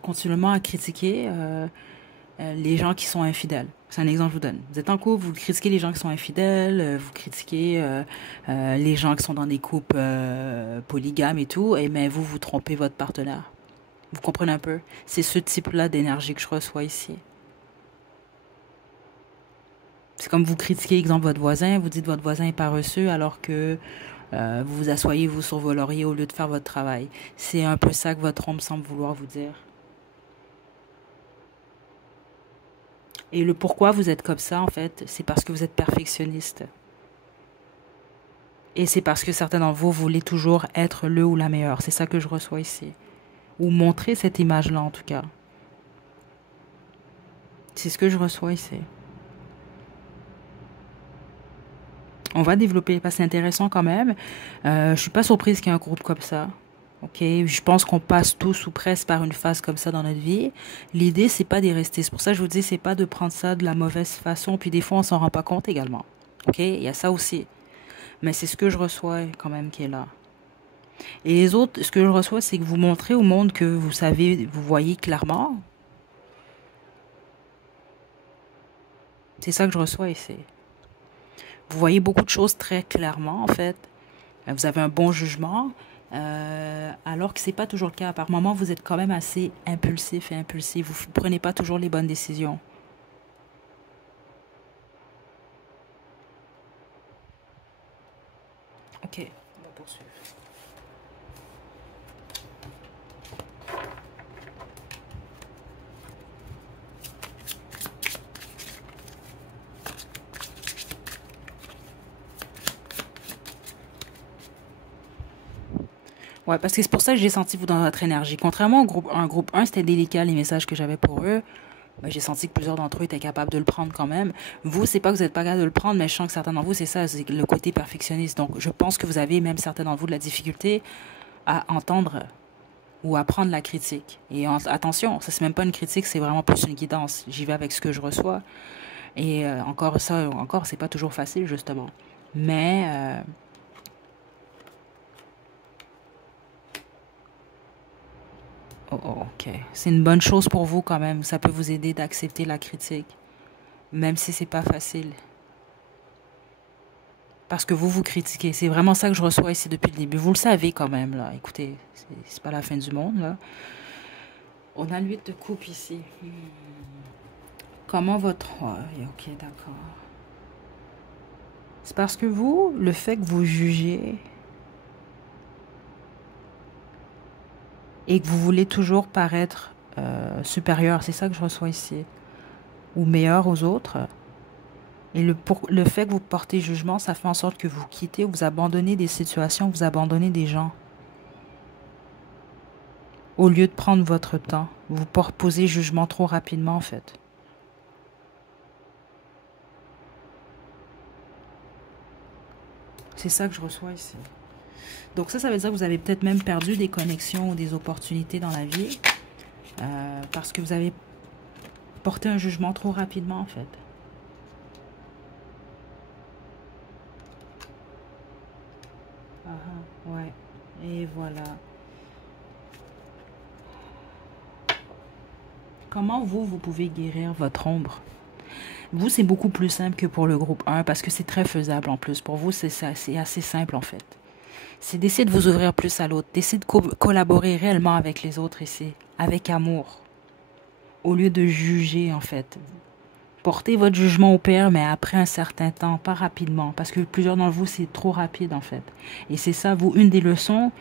continuellement à critiquer les gens qui sont infidèles. C'est un exemple que je vous donne. Vous êtes en couple, vous critiquez les gens qui sont infidèles, vous critiquez les gens qui sont dans des couples polygames et tout, et mais vous trompez votre partenaire. Vous comprenez un peu? C'est ce type-là d'énergie que je reçois ici. C'est comme vous critiquez, exemple, votre voisin, vous dites votre voisin est paresseux alors que vous vous asseyez, vous, sur vos lauriers au lieu de faire votre travail. C'est un peu ça que votre ombre semble vouloir vous dire. Et le pourquoi vous êtes comme ça, en fait, c'est parce que vous êtes perfectionniste. Et c'est parce que certains d'entre vous voulez toujours être le ou la meilleure. C'est ça que je reçois ici. Ou montrer cette image-là, en tout cas. C'est ce que je reçois ici. On va développer, parce que c'est intéressant quand même. Je suis pas surprise qu'il y ait un groupe comme ça. Ok, je pense qu'on passe tous ou presque par une phase comme ça dans notre vie. L'idée, c'est pas d'y rester. C'est pour ça que je vous dis, c'est pas de prendre ça de la mauvaise façon. Puis des fois, on s'en rend pas compte également. Ok, il y a ça aussi. Mais c'est ce que je reçois quand même qui est là. Et les autres, ce que je reçois, c'est que vous montrez au monde que vous savez, vous voyez clairement. C'est ça que je reçois ici. Vous voyez beaucoup de choses très clairement, en fait. Vous avez un bon jugement, alors que c'est pas toujours le cas. Par moments, vous êtes quand même assez impulsif et impulsif. Vous prenez pas toujours les bonnes décisions. Ok, on va poursuivre. Ouais, parce que c'est pour ça que j'ai senti vous dans votre énergie. Contrairement au groupe 1, c'était délicat les messages que j'avais pour eux. Ben, j'ai senti que plusieurs d'entre eux étaient capables de le prendre quand même. Vous, c'est pas que vous n'êtes pas capable de le prendre, mais je sens que certains d'entre vous, c'est ça, c'est le côté perfectionniste. Donc, je pense que vous avez, même certains d'entre vous, de la difficulté à entendre ou à prendre la critique. Et attention, ça, c'est même pas une critique, c'est vraiment plus une guidance. J'y vais avec ce que je reçois. Et encore, c'est pas toujours facile, justement. Mais Oh, oh, ok. C'est une bonne chose pour vous quand même. Ça peut vous aider d'accepter la critique, même si c'est pas facile. Parce que vous critiquez. C'est vraiment ça que je reçois ici depuis le début. Vous le savez quand même, là. Écoutez, c'est pas la fin du monde, là. On a l'huile de coupe ici. Comment votre... Ouais, ok, d'accord. C'est parce que vous, le fait que vous jugez et que vous voulez toujours paraître supérieur, c'est ça que je reçois ici, ou meilleur aux autres. Et le fait que vous portez jugement, ça fait en sorte que vous quittez, vous abandonnez des situations, vous abandonnez des gens. Au lieu de prendre votre temps, vous posez jugement trop rapidement en fait. C'est ça que je reçois ici. Donc ça veut dire que vous avez peut-être même perdu des connexions ou des opportunités dans la vie parce que vous avez porté un jugement trop rapidement en fait. Ouais. Et voilà. Comment vous pouvez guérir votre ombre? Vous, c'est beaucoup plus simple que pour le groupe 1 parce que c'est très faisable en plus. Pour vous, c'est assez simple en fait. C'est d'essayer de vous ouvrir plus à l'autre, d'essayer de collaborer réellement avec les autres ici, avec amour, au lieu de juger en fait. Portez votre jugement au père, mais après un certain temps, pas rapidement, parce que plusieurs d'entre vous, c'est trop rapide en fait. Et c'est ça, vous, une des leçons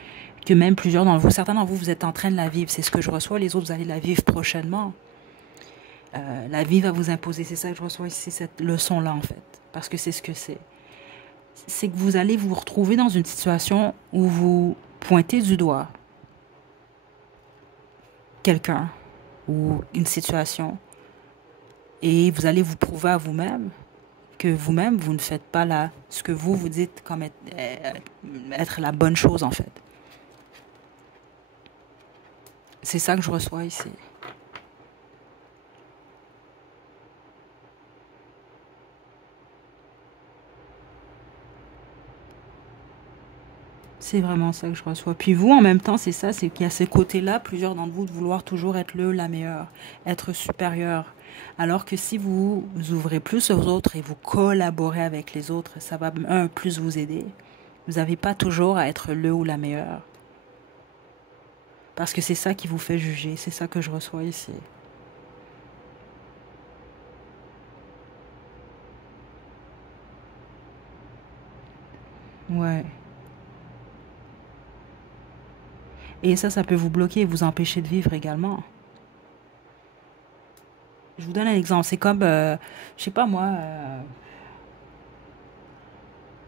que même plusieurs d'entre vous, certains d'entre vous, vous êtes en train de la vivre. C'est ce que je reçois, les autres, vous allez la vivre prochainement. La vie va vous imposer, c'est ça que je reçois ici, cette leçon-là en fait, parce que c'est ce que c'est. C'est que vous allez vous retrouver dans une situation où vous pointez du doigt quelqu'un ou une situation et vous allez vous prouver à vous-même que vous-même, vous ne faites pas là ce que vous dites comme être la bonne chose en fait. C'est ça que je reçois ici. C'est vraiment ça que je reçois. Puis vous, en même temps, c'est ça, c'est qu'il y a ce côté-là, plusieurs d'entre vous, de vouloir toujours être la meilleure, être supérieur. Alors que si vous ouvrez plus aux autres et vous collaborez avec les autres, ça va, plus vous aider. Vous n'avez pas toujours à être le ou la meilleure. Parce que c'est ça qui vous fait juger. C'est ça que je reçois ici. Ouais. Et ça peut vous bloquer et vous empêcher de vivre également. Je vous donne un exemple. C'est comme, je sais pas moi,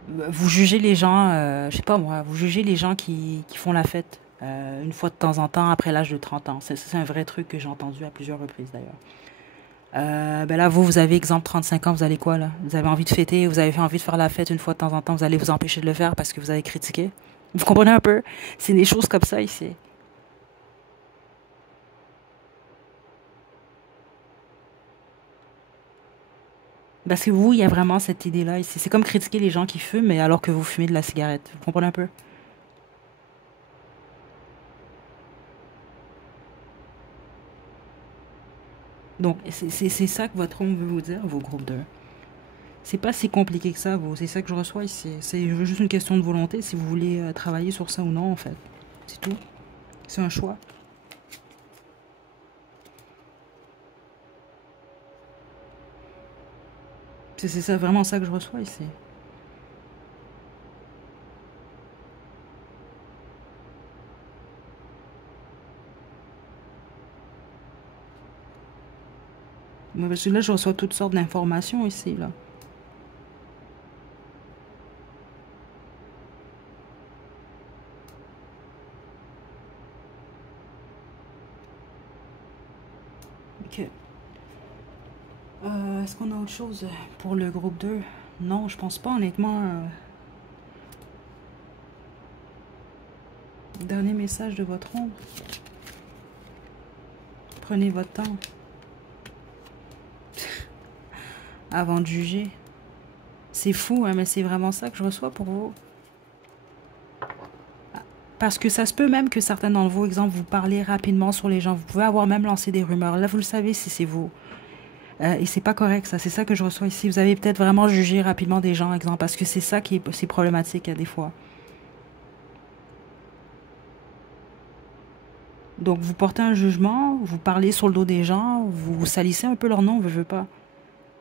vous jugez les gens, je sais pas moi, vous jugez les gens qui font la fête une fois de temps en temps après l'âge de 30 ans. C'est un vrai truc que j'ai entendu à plusieurs reprises d'ailleurs. Ben là, vous avez exemple 35 ans, vous allez quoi là? Vous avez envie de fêter, vous avez envie de faire la fête une fois de temps en temps, vous allez vous empêcher de le faire parce que vous avez critiqué. Vous comprenez un peu? C'est des choses comme ça ici. Parce que vous, il y a vraiment cette idée-là ici. C'est comme critiquer les gens qui fument, mais alors que vous fumez de la cigarette. Vous comprenez un peu? Donc, c'est ça que votre homme veut vous dire, vos groupes de. C'est pas si compliqué que ça, vous. C'est ça que je reçois ici. C'est juste une question de volonté, si vous voulez travailler sur ça ou non, en fait. C'est tout. C'est un choix. C'est ça, vraiment ça que je reçois ici. Moi, parce que là, je reçois toutes sortes d'informations ici, là. Ok. Est-ce qu'on a autre chose pour le groupe 2? Non, je pense pas, honnêtement. Dernier message de votre ombre. Prenez votre temps avant de juger. C'est fou, hein, mais c'est vraiment ça que je reçois pour vous. Parce que ça se peut même que certains d'entre vous, exemple, vous parlez rapidement sur les gens. Vous pouvez avoir même lancé des rumeurs. Là, vous le savez si c'est vous. Et c'est pas correct, ça. C'est ça que je reçois ici. Vous avez peut-être vraiment jugé rapidement des gens, exemple, parce que c'est ça qui est, c'est problématique des fois. Donc, vous portez un jugement, vous parlez sur le dos des gens, vous salissez un peu leur nom, veut pas.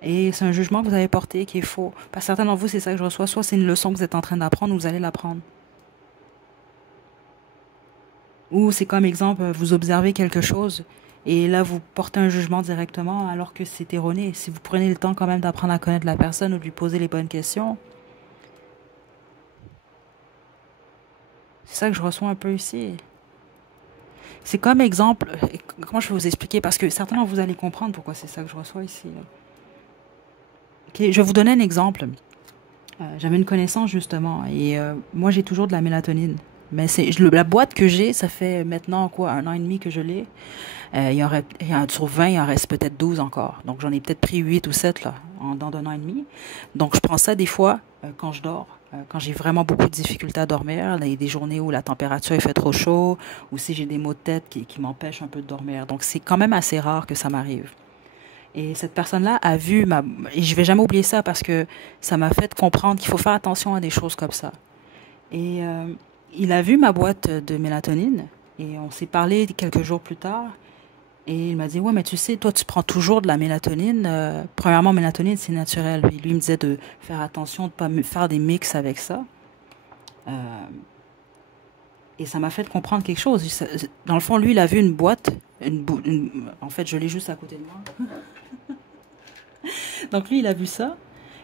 Et c'est un jugement que vous avez porté qui est faux. Parce que certains d'entre vous, c'est ça que je reçois. Soit c'est une leçon que vous êtes en train d'apprendre ou vous allez l'apprendre. Ou c'est comme exemple, vous observez quelque chose et là vous portez un jugement directement alors que c'est erroné. Si vous prenez le temps quand même d'apprendre à connaître la personne ou de lui poser les bonnes questions, c'est ça que je reçois un peu ici. C'est comme exemple, comment je vais vous expliquer? Parce que certainement vous allez comprendre pourquoi c'est ça que je reçois ici. Ok, je vais vous donner un exemple. J'avais une connaissance justement et moi j'ai toujours de la mélatonine. Mais la boîte que j'ai, ça fait maintenant quoi, 1 an et demi que je l'ai. Sur 20, il en reste peut-être 12 encore. Donc j'en ai peut-être pris 8 ou 7 là, dans 1 an et demi. Donc je prends ça des fois quand je dors, quand j'ai vraiment beaucoup de difficultés à dormir. Il y a des journées où la température il fait trop chaud, ou si j'ai des maux de tête qui m'empêchent un peu de dormir. Donc c'est quand même assez rare que ça m'arrive. Et cette personne-là a vu ma... Et je vais jamais oublier ça parce que ça m'a fait comprendre qu'il faut faire attention à des choses comme ça. Et il a vu ma boîte de mélatonine et on s'est parlé quelques jours plus tard. Et il m'a dit, ouais, mais tu sais, toi, tu prends toujours de la mélatonine. Premièrement, mélatonine, c'est naturel. Et lui, il me disait de faire attention, de ne pas faire des mix avec ça. Euh, et ça m'a fait comprendre quelque chose. Dans le fond, lui, il a vu une boîte. En fait, je l'ai juste à côté de moi. Donc, lui, il a vu ça.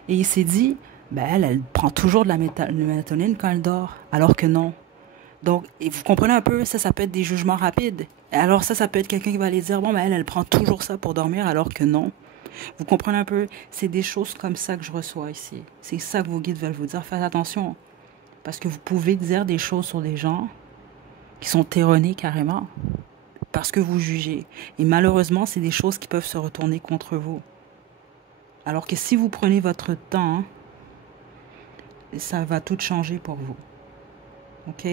Et il s'est dit, ben, elle prend toujours de la mélatonine quand elle dort. Alors que non. Donc, et vous comprenez un peu, ça peut être des jugements rapides. Alors ça peut être quelqu'un qui va aller dire, bon, ben elle prend toujours ça pour dormir, alors que non. Vous comprenez un peu, c'est des choses comme ça que je reçois ici. C'est ça que vos guides veulent vous dire, faites attention. Parce que vous pouvez dire des choses sur des gens qui sont erronées carrément, parce que vous jugez. Et malheureusement, c'est des choses qui peuvent se retourner contre vous. Alors que si vous prenez votre temps, ça va tout changer pour vous. Ok,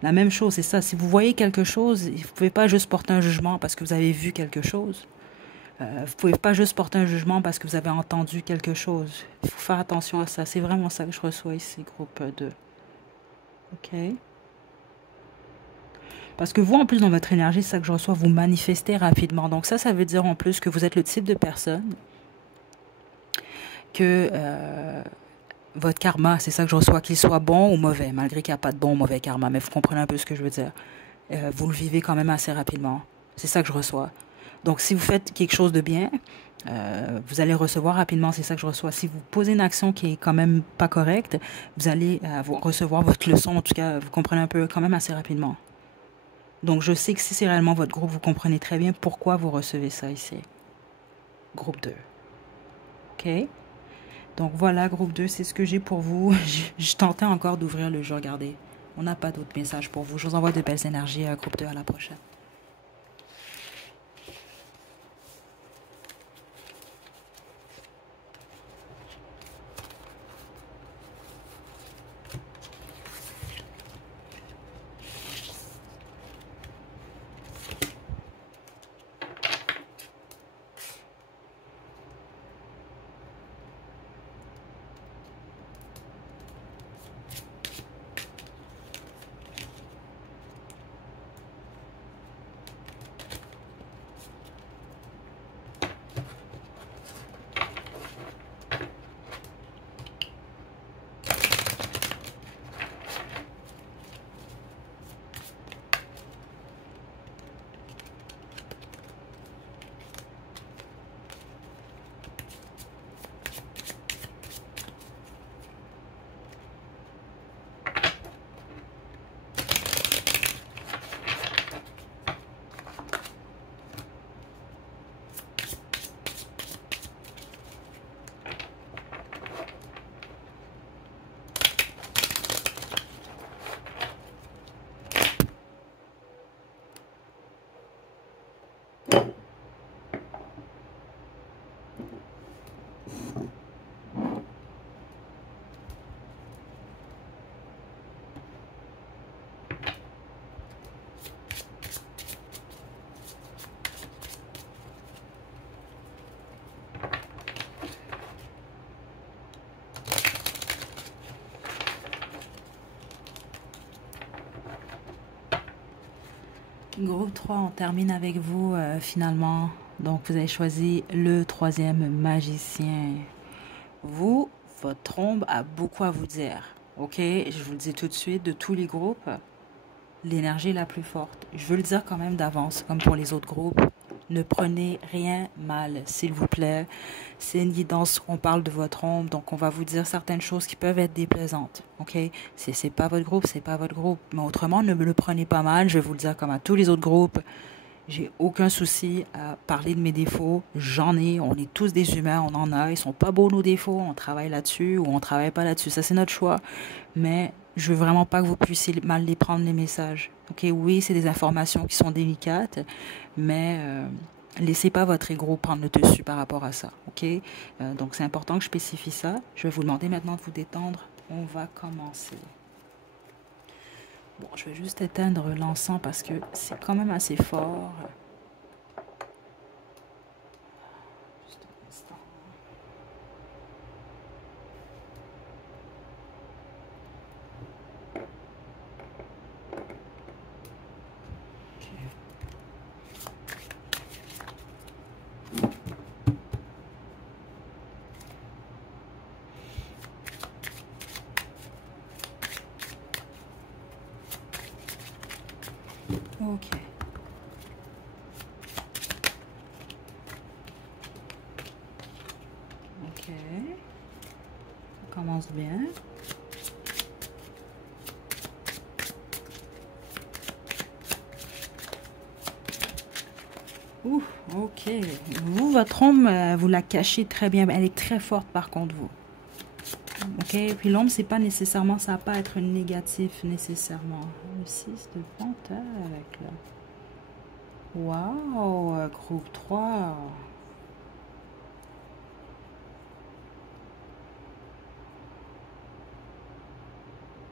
la même chose, c'est ça. Si vous voyez quelque chose, vous ne pouvez pas juste porter un jugement parce que vous avez vu quelque chose. Vous ne pouvez pas juste porter un jugement parce que vous avez entendu quelque chose. Il faut faire attention à ça. C'est vraiment ça que je reçois ici, groupe 2. Ok. Parce que vous, en plus, dans votre énergie, c'est ça que je reçois, vous manifestez rapidement. Donc ça veut dire en plus que vous êtes le type de personne que votre karma, c'est ça que je reçois, qu'il soit bon ou mauvais, malgré qu'il n'y a pas de bon ou mauvais karma. Mais vous comprenez un peu ce que je veux dire. Vous le vivez quand même assez rapidement. C'est ça que je reçois. Donc, si vous faites quelque chose de bien, vous allez recevoir rapidement, c'est ça que je reçois. Si vous posez une action qui est quand même pas correcte, vous allez recevoir votre leçon, en tout cas, vous comprenez un peu quand même assez rapidement. Donc, je sais que si c'est réellement votre groupe, vous comprenez très bien pourquoi vous recevez ça ici. Groupe 2. OK? Donc, voilà, groupe 2, c'est ce que j'ai pour vous. Je tentais encore d'ouvrir le jeu, regardez. On n'a pas d'autres messages pour vous. Je vous envoie de belles énergies, groupe 2, à la prochaine. Groupe 3, on termine avec vous finalement. Donc, vous avez choisi le troisième magicien. Vous, votre trombe a beaucoup à vous dire. Ok, je vous le dis tout de suite, de tous les groupes, l'énergie la plus forte. Je veux le dire quand même d'avance, comme pour les autres groupes. Ne prenez rien mal, s'il vous plaît. C'est une guidance, on parle de votre ombre, donc on va vous dire certaines choses qui peuvent être déplaisantes. Ok? Si c'est pas votre groupe, c'est pas votre groupe. Mais autrement, ne me le prenez pas mal. Je vais vous le dire comme à tous les autres groupes. J'ai aucun souci à parler de mes défauts. J'en ai. On est tous des humains. On en a. Ils sont pas beaux nos défauts. On travaille là-dessus ou on travaille pas là-dessus. Ça, c'est notre choix. Mais je veux vraiment pas que vous puissiez mal les prendre, les messages. Ok, oui, c'est des informations qui sont délicates, mais laissez pas votre ego prendre le dessus par rapport à ça. Ok, donc c'est important que je spécifie ça. Je vais vous demander maintenant de vous détendre. On va commencer. Bon, je vais juste éteindre l'encens parce que c'est quand même assez fort. Juste un instant. Ok. Ok. Ça commence bien. Ouh, ok. Vous, votre ombre, vous la cachez très bien. Elle est très forte par contre, vous. Ok, puis l'ombre, c'est pas nécessairement, ça va pas être négatif nécessairement. Le 6 de pentacle. Waouh, groupe 3.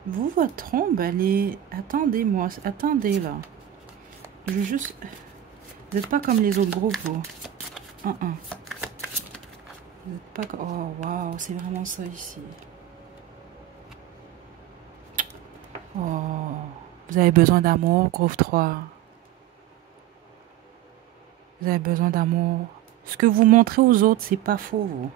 Vous, votre ombre, elle est... Attendez-moi, attendez là. Je veux juste... Vous n'êtes pas comme les autres groupes, vous. Vous n'êtes pas comme... Oh, waouh, c'est vraiment ça ici. Oh, vous avez besoin d'amour, groupe 3. Vous avez besoin d'amour. Ce que vous montrez aux autres, c'est pas faux, vous.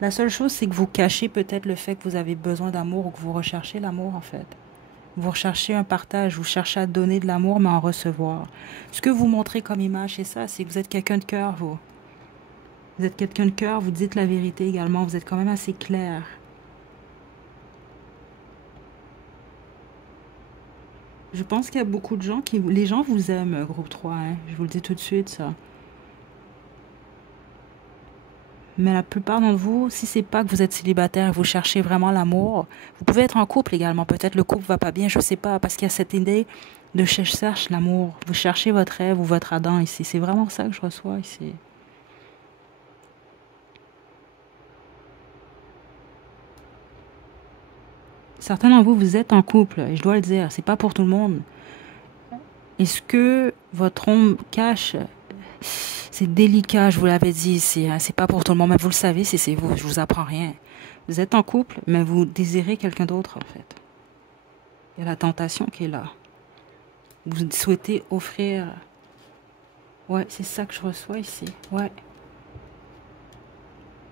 La seule chose, c'est que vous cachez peut-être le fait que vous avez besoin d'amour ou que vous recherchez l'amour, en fait. Vous recherchez un partage, vous cherchez à donner de l'amour, mais à en recevoir. Ce que vous montrez comme image, c'est ça, c'est que vous êtes quelqu'un de cœur, vous. Vous êtes quelqu'un de cœur, vous dites la vérité également, vous êtes quand même assez clair. Je pense qu'il y a beaucoup de gens qui... Les gens vous aiment, groupe 3, hein. Je vous le dis tout de suite, ça. Mais la plupart d'entre vous, si c'est pas que vous êtes célibataire et vous cherchez vraiment l'amour, vous pouvez être en couple également. Peut-être le couple va pas bien, je sais pas, parce qu'il y a cette idée de je cherche l'amour. Vous cherchez votre rêve ou votre Adam ici. C'est vraiment ça que je reçois ici. Certains d'entre vous, vous êtes en couple, et je dois le dire, c'est pas pour tout le monde. Est-ce que votre ombre cache... C'est délicat, je vous l'avais dit ici, hein, c'est pas pour tout le monde, mais vous le savez si c'est vous, je vous apprends rien. Vous êtes en couple, mais vous désirez quelqu'un d'autre en fait. Il y a la tentation qui est là. Vous souhaitez offrir... Ouais, c'est ça que je reçois ici. Ouais.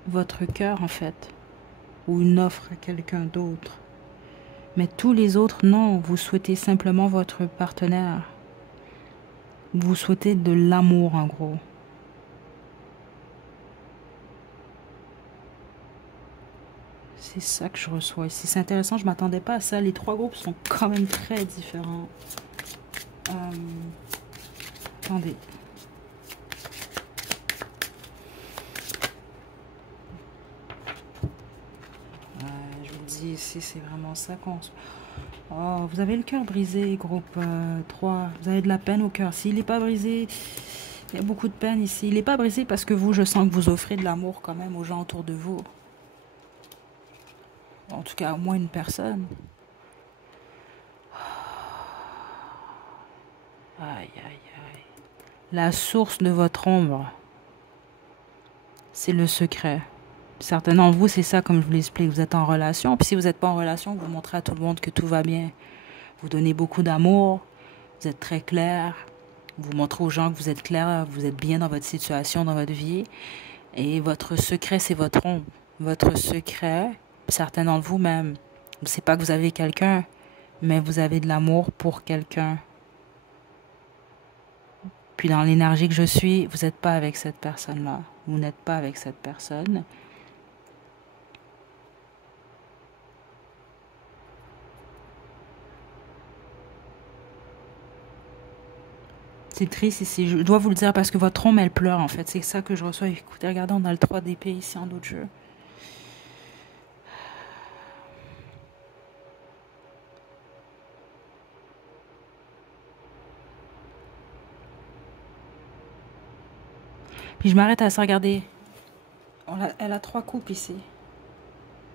Votre cœur en fait. Ou une offre à quelqu'un d'autre. Mais tous les autres, non. Vous souhaitez simplement votre partenaire. Vous souhaitez de l'amour en gros. C'est ça que je reçois ici. C'est intéressant, je ne m'attendais pas à ça. Les trois groupes sont quand même très différents. Attendez. Je vous le dis ici, c'est vraiment ça qu'on... Oh, vous avez le cœur brisé, groupe 3. Vous avez de la peine au cœur. S'il n'est pas brisé, il y a beaucoup de peine ici. Il n'est pas brisé parce que vous, je sens que vous offrez de l'amour quand même aux gens autour de vous. En tout cas, au moins une personne. Aïe, aïe, aïe. La source de votre ombre, c'est le secret. Certains d'entre vous, c'est ça, comme je vous l'explique. Vous êtes en relation. Puis si vous n'êtes pas en relation, vous montrez à tout le monde que tout va bien. Vous donnez beaucoup d'amour, vous êtes très clair, vous montrez aux gens que vous êtes clair, vous êtes bien dans votre situation, dans votre vie. Et votre secret, c'est votre ombre. Votre secret, certains d'entre vous même, c'est pas que vous avez quelqu'un, mais vous avez de l'amour pour quelqu'un. Puis dans l'énergie que je suis, vous n'êtes pas avec cette personne-là. Vous n'êtes pas avec cette personne. C'est triste ici. Je dois vous le dire parce que votre ombre, elle pleure en fait. C'est ça que je reçois. Écoutez, regardez, on a le 3 d'épée ici en d'autres jeux. Puis je m'arrête à ça, regardez. Elle a 3 coupes ici.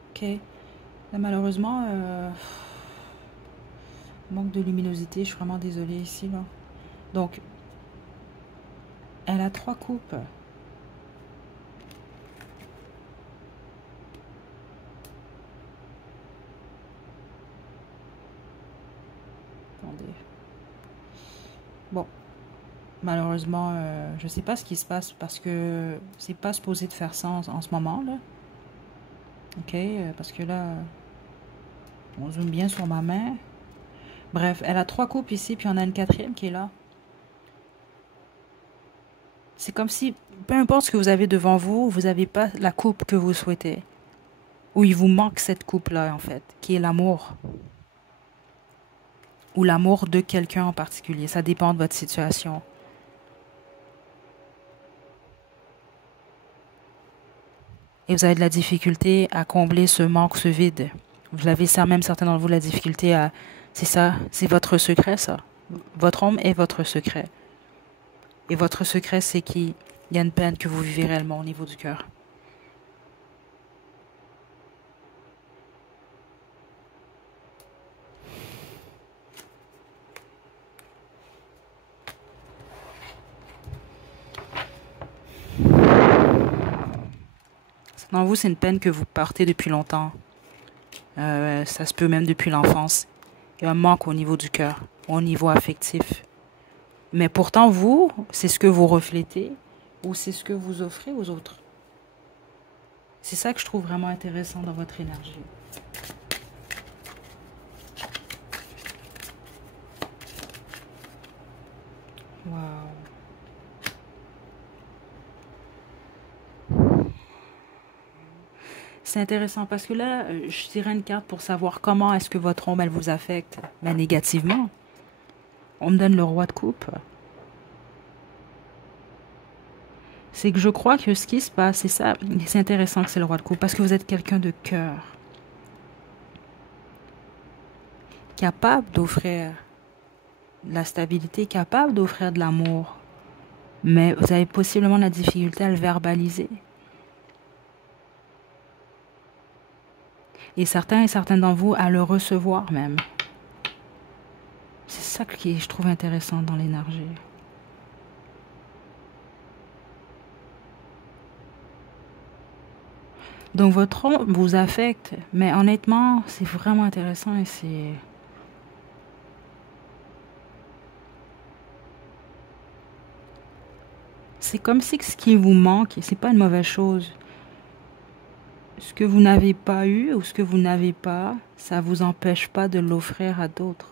Ok. Là, malheureusement, manque de luminosité. Je suis vraiment désolée ici, là. Donc, elle a 3 coupes. Attendez. Bon. Malheureusement, je ne sais pas ce qui se passe parce que c'est pas supposé de faire ça en ce moment, là. Ok, parce que là, on zoome bien sur ma main. Bref, elle a 3 coupes ici, puis on a une 4e qui est là. C'est comme si, peu importe ce que vous avez devant vous, vous n'avez pas la coupe que vous souhaitez. Ou il vous manque cette coupe-là, en fait, qui est l'amour. Ou l'amour de quelqu'un en particulier. Ça dépend de votre situation. Et vous avez de la difficulté à combler ce manque, ce vide. Vous l'avez ça, même certains d'entre vous, la difficulté à... C'est ça, c'est votre secret, ça. Votre homme est votre secret. Et votre secret, c'est qu'il y a une peine que vous vivez réellement au niveau du cœur. Dans vous, c'est une peine que vous portez depuis longtemps. Ça se peut même depuis l'enfance. Il y a un manque au niveau du cœur, au niveau affectif. Mais pourtant, vous, c'est ce que vous reflétez ou c'est ce que vous offrez aux autres. C'est ça que je trouve vraiment intéressant dans votre énergie. Waouh. C'est intéressant parce que là, je tirais une carte pour savoir comment est-ce que votre ombre, elle vous affecte. Ben, négativement. On me donne le roi de coupe. C'est que je crois que ce qui se passe, c'est ça. C'est intéressant que c'est le roi de coupe parce que vous êtes quelqu'un de cœur. Capable d'offrir de la stabilité, capable d'offrir de l'amour. Mais vous avez possiblement la difficulté à le verbaliser. Et certains d'entre vous à le recevoir même. C'est ça qui je trouve intéressant dans l'énergie. Donc votre ombre vous affecte, mais honnêtement, c'est vraiment intéressant et c'est comme si ce qui vous manque, c'est pas une mauvaise chose. Ce que vous n'avez pas eu ou ce que vous n'avez pas, ça vous empêche pas de l'offrir à d'autres.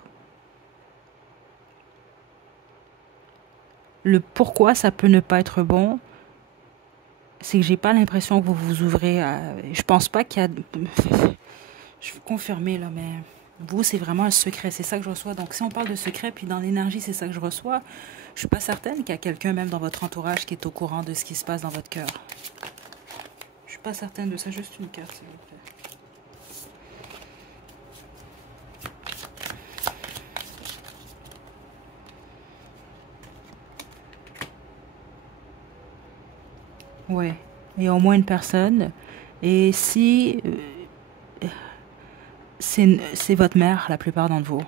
Le pourquoi ça peut ne pas être bon, c'est que j'ai pas l'impression que vous vous ouvrez à... Je pense pas qu'il y a... Je vais confirmer là, mais vous, c'est vraiment un secret. C'est ça que je reçois. Donc, si on parle de secret, puis dans l'énergie, c'est ça que je reçois, je suis pas certaine qu'il y a quelqu'un même dans votre entourage qui est au courant de ce qui se passe dans votre cœur. Je suis pas certaine de ça. Juste une carte, s'il vous plaît. Ouais. Il y a au moins une personne. Et si... c'est votre mère, la plupart d'entre vous.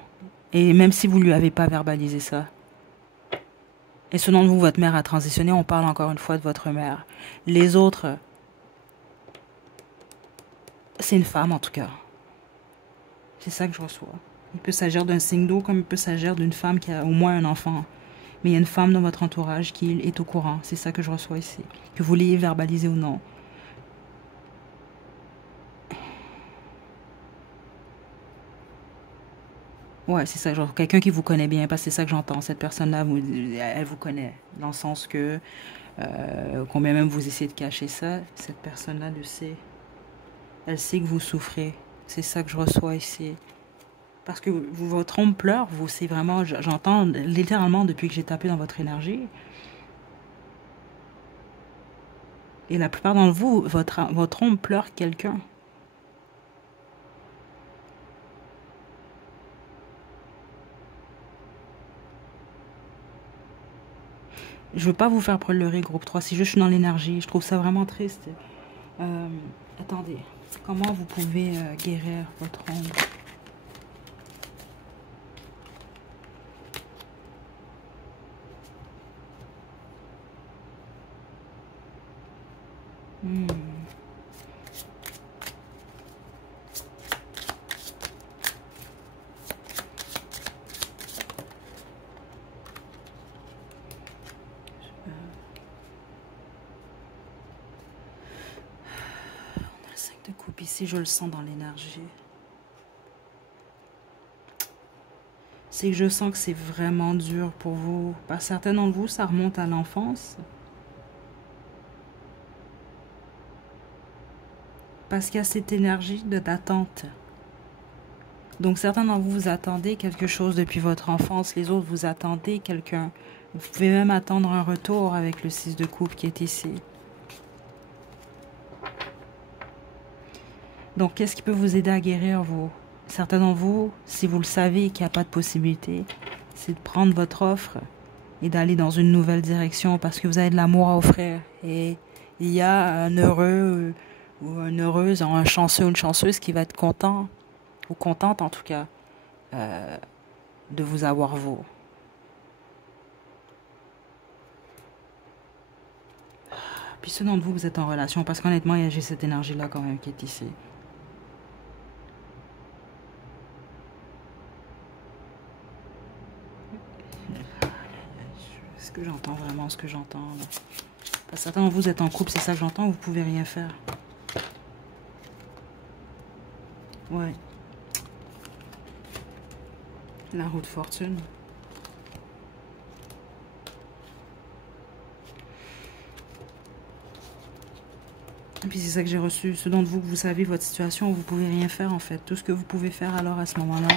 Et même si vous ne lui avez pas verbalisé ça. Et selon vous, votre mère a transitionné, on parle encore une fois de votre mère. Les autres, c'est une femme en tout cas. C'est ça que je reçois. Il peut s'agir d'un signe d'eau comme il peut s'agir d'une femme qui a au moins un enfant. Mais il y a une femme dans votre entourage qui est au courant. C'est ça que je reçois ici. Que vous l'ayez verbalisé ou non. Ouais, c'est ça. Genre quelqu'un qui vous connaît bien, parce que c'est ça que j'entends. Cette personne-là, elle vous connaît. Dans le sens que, combien même vous essayez de cacher ça, cette personne-là le sait. Elle sait que vous souffrez. C'est ça que je reçois ici. Parce que votre ombre pleure, vous, c'est vraiment, j'entends littéralement depuis que j'ai tapé dans votre énergie. Et la plupart d'entre vous, votre ombre pleure quelqu'un. Je veux pas vous faire pleurer, groupe 3, si je suis dans l'énergie. Je trouve ça vraiment triste. Euh, attendez, comment vous pouvez guérir votre ombre? Hmm. On a le 5 de coupe ici, je le sens dans l'énergie. C'est que je sens que c'est vraiment dur pour vous. Par certains d'entre vous, ça remonte à l'enfance. Parce qu'il y a cette énergie d'attente. Donc certains d'entre vous, vous attendez quelque chose depuis votre enfance. Les autres, vous attendez quelqu'un. Vous pouvez même attendre un retour avec le 6 de coupe qui est ici. Donc qu'est-ce qui peut vous aider à guérir vous? Certains d'entre vous, si vous le savez qu'il n'y a pas de possibilité, c'est de prendre votre offre et d'aller dans une nouvelle direction parce que vous avez de l'amour à offrir. Et il y a un heureux ou une heureuse, un chanceux ou une chanceuse qui va être content, ou contente en tout cas, de vous avoir vous. Puis ceux d'entre vous, vous êtes en relation parce qu'honnêtement, j'ai cette énergie-là quand même qui est ici. Est-ce que j'entends vraiment ce que j'entends? Parce que certains d'entre vous êtes en couple, c'est ça que j'entends, vous pouvez rien faire. Ouais. La roue de fortune. Et puis c'est ça que j'ai reçu. Ceux d'entre vous que vous savez votre situation, vous pouvez rien faire en fait. Tout ce que vous pouvez faire alors à ce moment-là,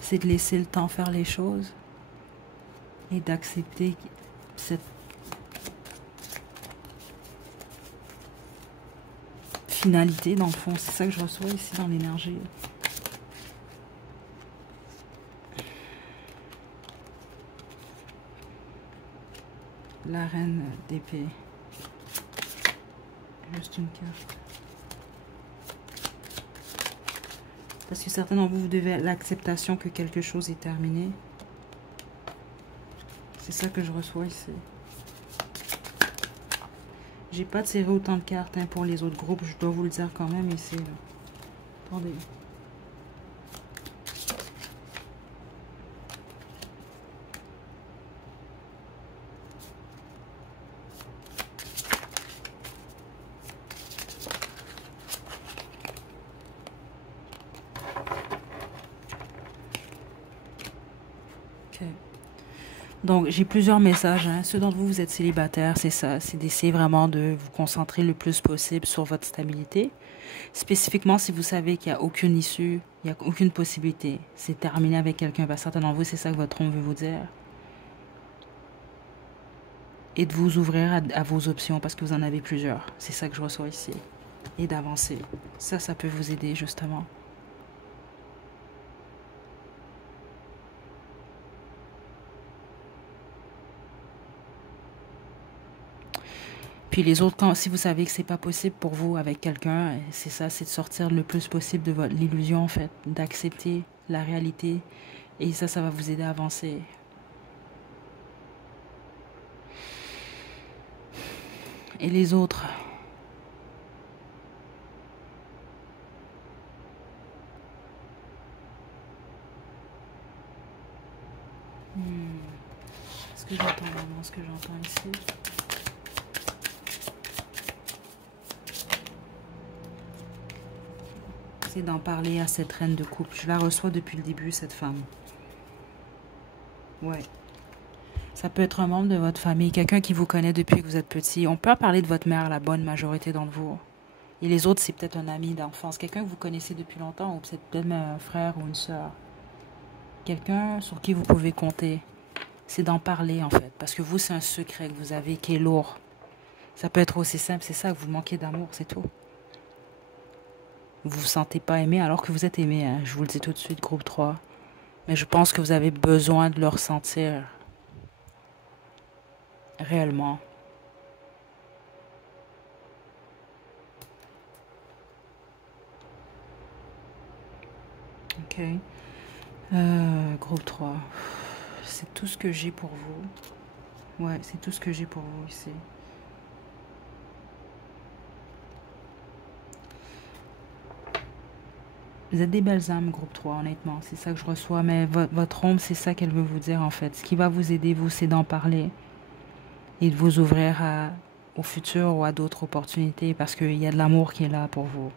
c'est de laisser le temps faire les choses et d'accepter cette finalité dans le fond. C'est ça que je reçois ici dans l'énergie. La reine d'épée. Juste une carte. Parce que certains d'entre vous, vous devez l'acceptation que quelque chose est terminé. C'est ça que je reçois ici. J'ai pas tiré autant de cartes pour les autres groupes, je dois vous le dire quand même ici. Là. Attendez. Donc, j'ai plusieurs messages. Ceux d'entre vous, vous êtes célibataires, c'est ça. C'est d'essayer vraiment de vous concentrer le plus possible sur votre stabilité. Spécifiquement, si vous savez qu'il n'y a aucune issue, il n'y a aucune possibilité, c'est terminé avec quelqu'un. Certains d'entre vous, c'est ça que votre ombre veut vous dire. Et de vous ouvrir à vos options parce que vous en avez plusieurs. C'est ça que je reçois ici. Et d'avancer. Ça peut vous aider justement. Puis les autres, si vous savez que c'est pas possible pour vous avec quelqu'un, c'est ça, c'est de sortir le plus possible de l'illusion en fait, d'accepter la réalité. Et ça va vous aider à avancer. Et les autres, Hmm. Ce que j'entends vraiment, ce que j'entends ici. C'est d'en parler à cette reine de coupe. Je la reçois depuis le début, cette femme. Ouais. Ça peut être un membre de votre famille, quelqu'un qui vous connaît depuis que vous êtes petit. On peut en parler de votre mère, la bonne majorité d'entre vous. Et les autres, c'est peut-être un ami d'enfance, quelqu'un que vous connaissez depuis longtemps, ou peut-être même un frère ou une sœur. Quelqu'un sur qui vous pouvez compter. C'est d'en parler, en fait. Parce que vous, c'est un secret que vous avez qui est lourd. Ça peut être aussi simple, c'est ça, que vous manquez d'amour, c'est tout. Vous vous sentez pas aimé alors que vous êtes aimé, hein. Je vous le dis tout de suite, groupe 3. Mais je pense que vous avez besoin de le ressentir réellement. Ok. Groupe 3. C'est tout ce que j'ai pour vous. Ouais, c'est tout ce que j'ai pour vous ici. Vous êtes des belles âmes, groupe 3, honnêtement. C'est ça que je reçois. Mais votre ombre, c'est ça qu'elle veut vous dire, en fait. Ce qui va vous aider, vous, c'est d'en parler et de vous ouvrir au futur ou à d'autres opportunités parce qu'il y a de l'amour qui est là pour vous.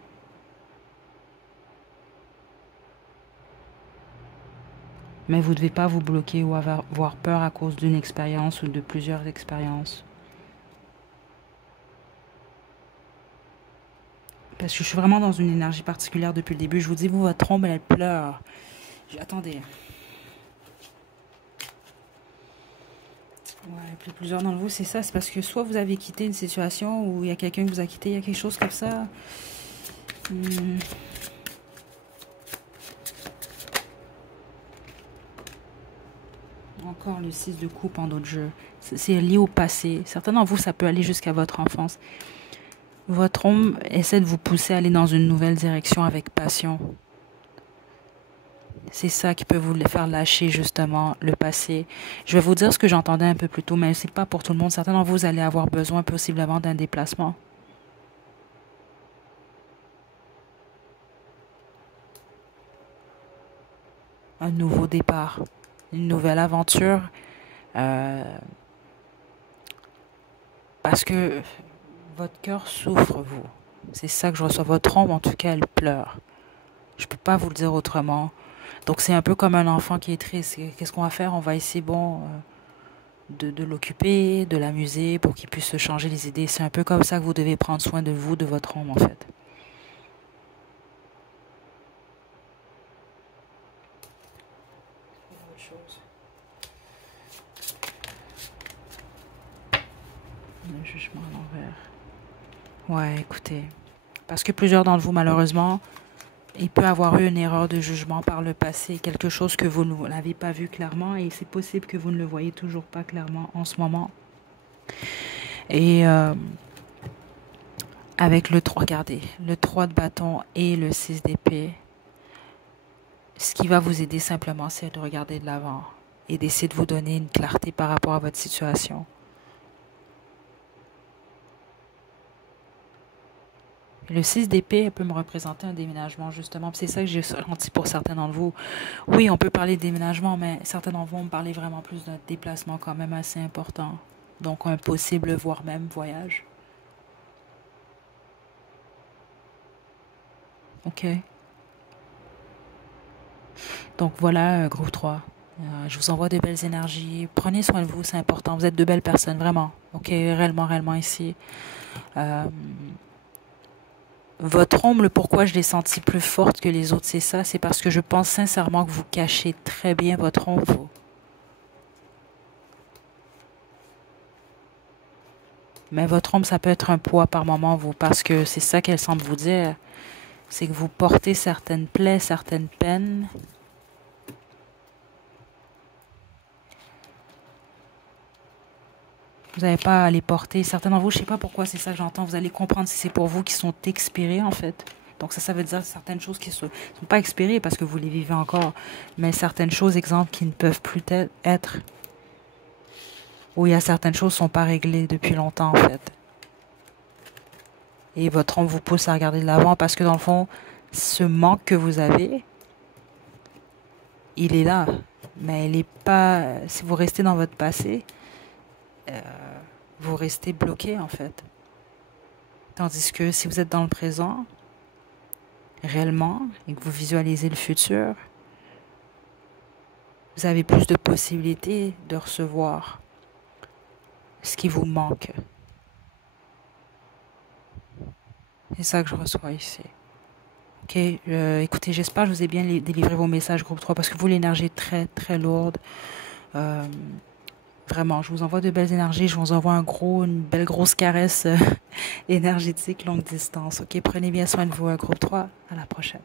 Mais vous ne devez pas vous bloquer ou avoir peur à cause d'une expérience ou de plusieurs expériences. Parce que je suis vraiment dans une énergie particulière depuis le début. Je vous dis, vous, votre ombre, elle pleure. Attendez. Ouais, puis plusieurs d'entre vous, c'est ça. C'est parce que soit vous avez quitté une situation où il y a quelqu'un qui vous a quitté, il y a quelque chose comme ça. Encore le 6 de coupe en d'autres jeux. C'est lié au passé. Certains d'entre vous, ça peut aller jusqu'à votre enfance. Votre ombre essaie de vous pousser à aller dans une nouvelle direction avec passion. C'est ça qui peut vous faire lâcher justement le passé. Je vais vous dire ce que j'entendais un peu plus tôt, mais c'est pas pour tout le monde. Certains d'entre vous allez avoir besoin possiblement d'un déplacement. Un nouveau départ. Une nouvelle aventure. Euh, parce que votre cœur souffre, vous. C'est ça que je reçois. Votre ombre, en tout cas, elle pleure. Je peux pas vous le dire autrement. Donc c'est un peu comme un enfant qui est triste. Qu'est-ce qu'on va faire? On va essayer, bon, de l'occuper, de l'amuser pour qu'il puisse se changer les idées. C'est un peu comme ça que vous devez prendre soin de vous, de votre ombre, en fait. Le jugement à l'envers. Ouais, écoutez. Parce que plusieurs d'entre vous, malheureusement, il peut avoir eu une erreur de jugement par le passé, quelque chose que vous n'avez pas vu clairement et c'est possible que vous ne le voyez toujours pas clairement en ce moment. Et avec le 3, regardez, le 3 de bâton et le 6 d'épée, ce qui va vous aider simplement, c'est de regarder de l'avant et d'essayer de vous donner une clarté par rapport à votre situation. Le 6 d'épée peut me représenter un déménagement, justement. C'est ça que j'ai senti pour certains d'entre vous. Oui, on peut parler de déménagement, mais certains d'entre vous me parlent vraiment plus d'un déplacement quand même assez important. Donc, un possible, voire même, voyage. OK. Donc, voilà, groupe 3. Je vous envoie de belles énergies. Prenez soin de vous, c'est important. Vous êtes de belles personnes, vraiment. OK, réellement, réellement ici. Euh, Votre ombre, pourquoi je l'ai sentie plus forte que les autres, c'est ça. C'est parce que je pense sincèrement que vous cachez très bien votre ombre, vous. Mais votre ombre, ça peut être un poids par moment, vous, parce que c'est ça qu'elle semble vous dire. C'est que vous portez certaines plaies, certaines peines. Vous n'avez pas à les porter. Certains d'entre vous, je ne sais pas pourquoi c'est ça que j'entends. Vous allez comprendre si c'est pour vous qui sont expirés, en fait. Donc ça veut dire certaines choses qui ne sont pas expirées parce que vous les vivez encore. Mais certaines choses, exemple, qui ne peuvent plus être. Où il y a certaines choses qui ne sont pas réglées depuis longtemps, en fait. Et votre ombre vous pousse à regarder de l'avant parce que dans le fond, ce manque que vous avez, il est là. mais elle est pas... Si vous restez dans votre passé, euh, vous restez bloqué en fait. Tandis que si vous êtes dans le présent, réellement, et que vous visualisez le futur, vous avez plus de possibilités de recevoir ce qui vous manque. C'est ça que je reçois ici. Ok, écoutez, j'espère que je vous ai bien délivré vos messages groupe 3 parce que vous, l'énergie est très, très lourde. Euh, Vraiment, je vous envoie de belles énergies. Je vous envoie une belle grosse caresse énergétique longue distance. Ok, prenez bien soin de vous, groupe 3. À la prochaine.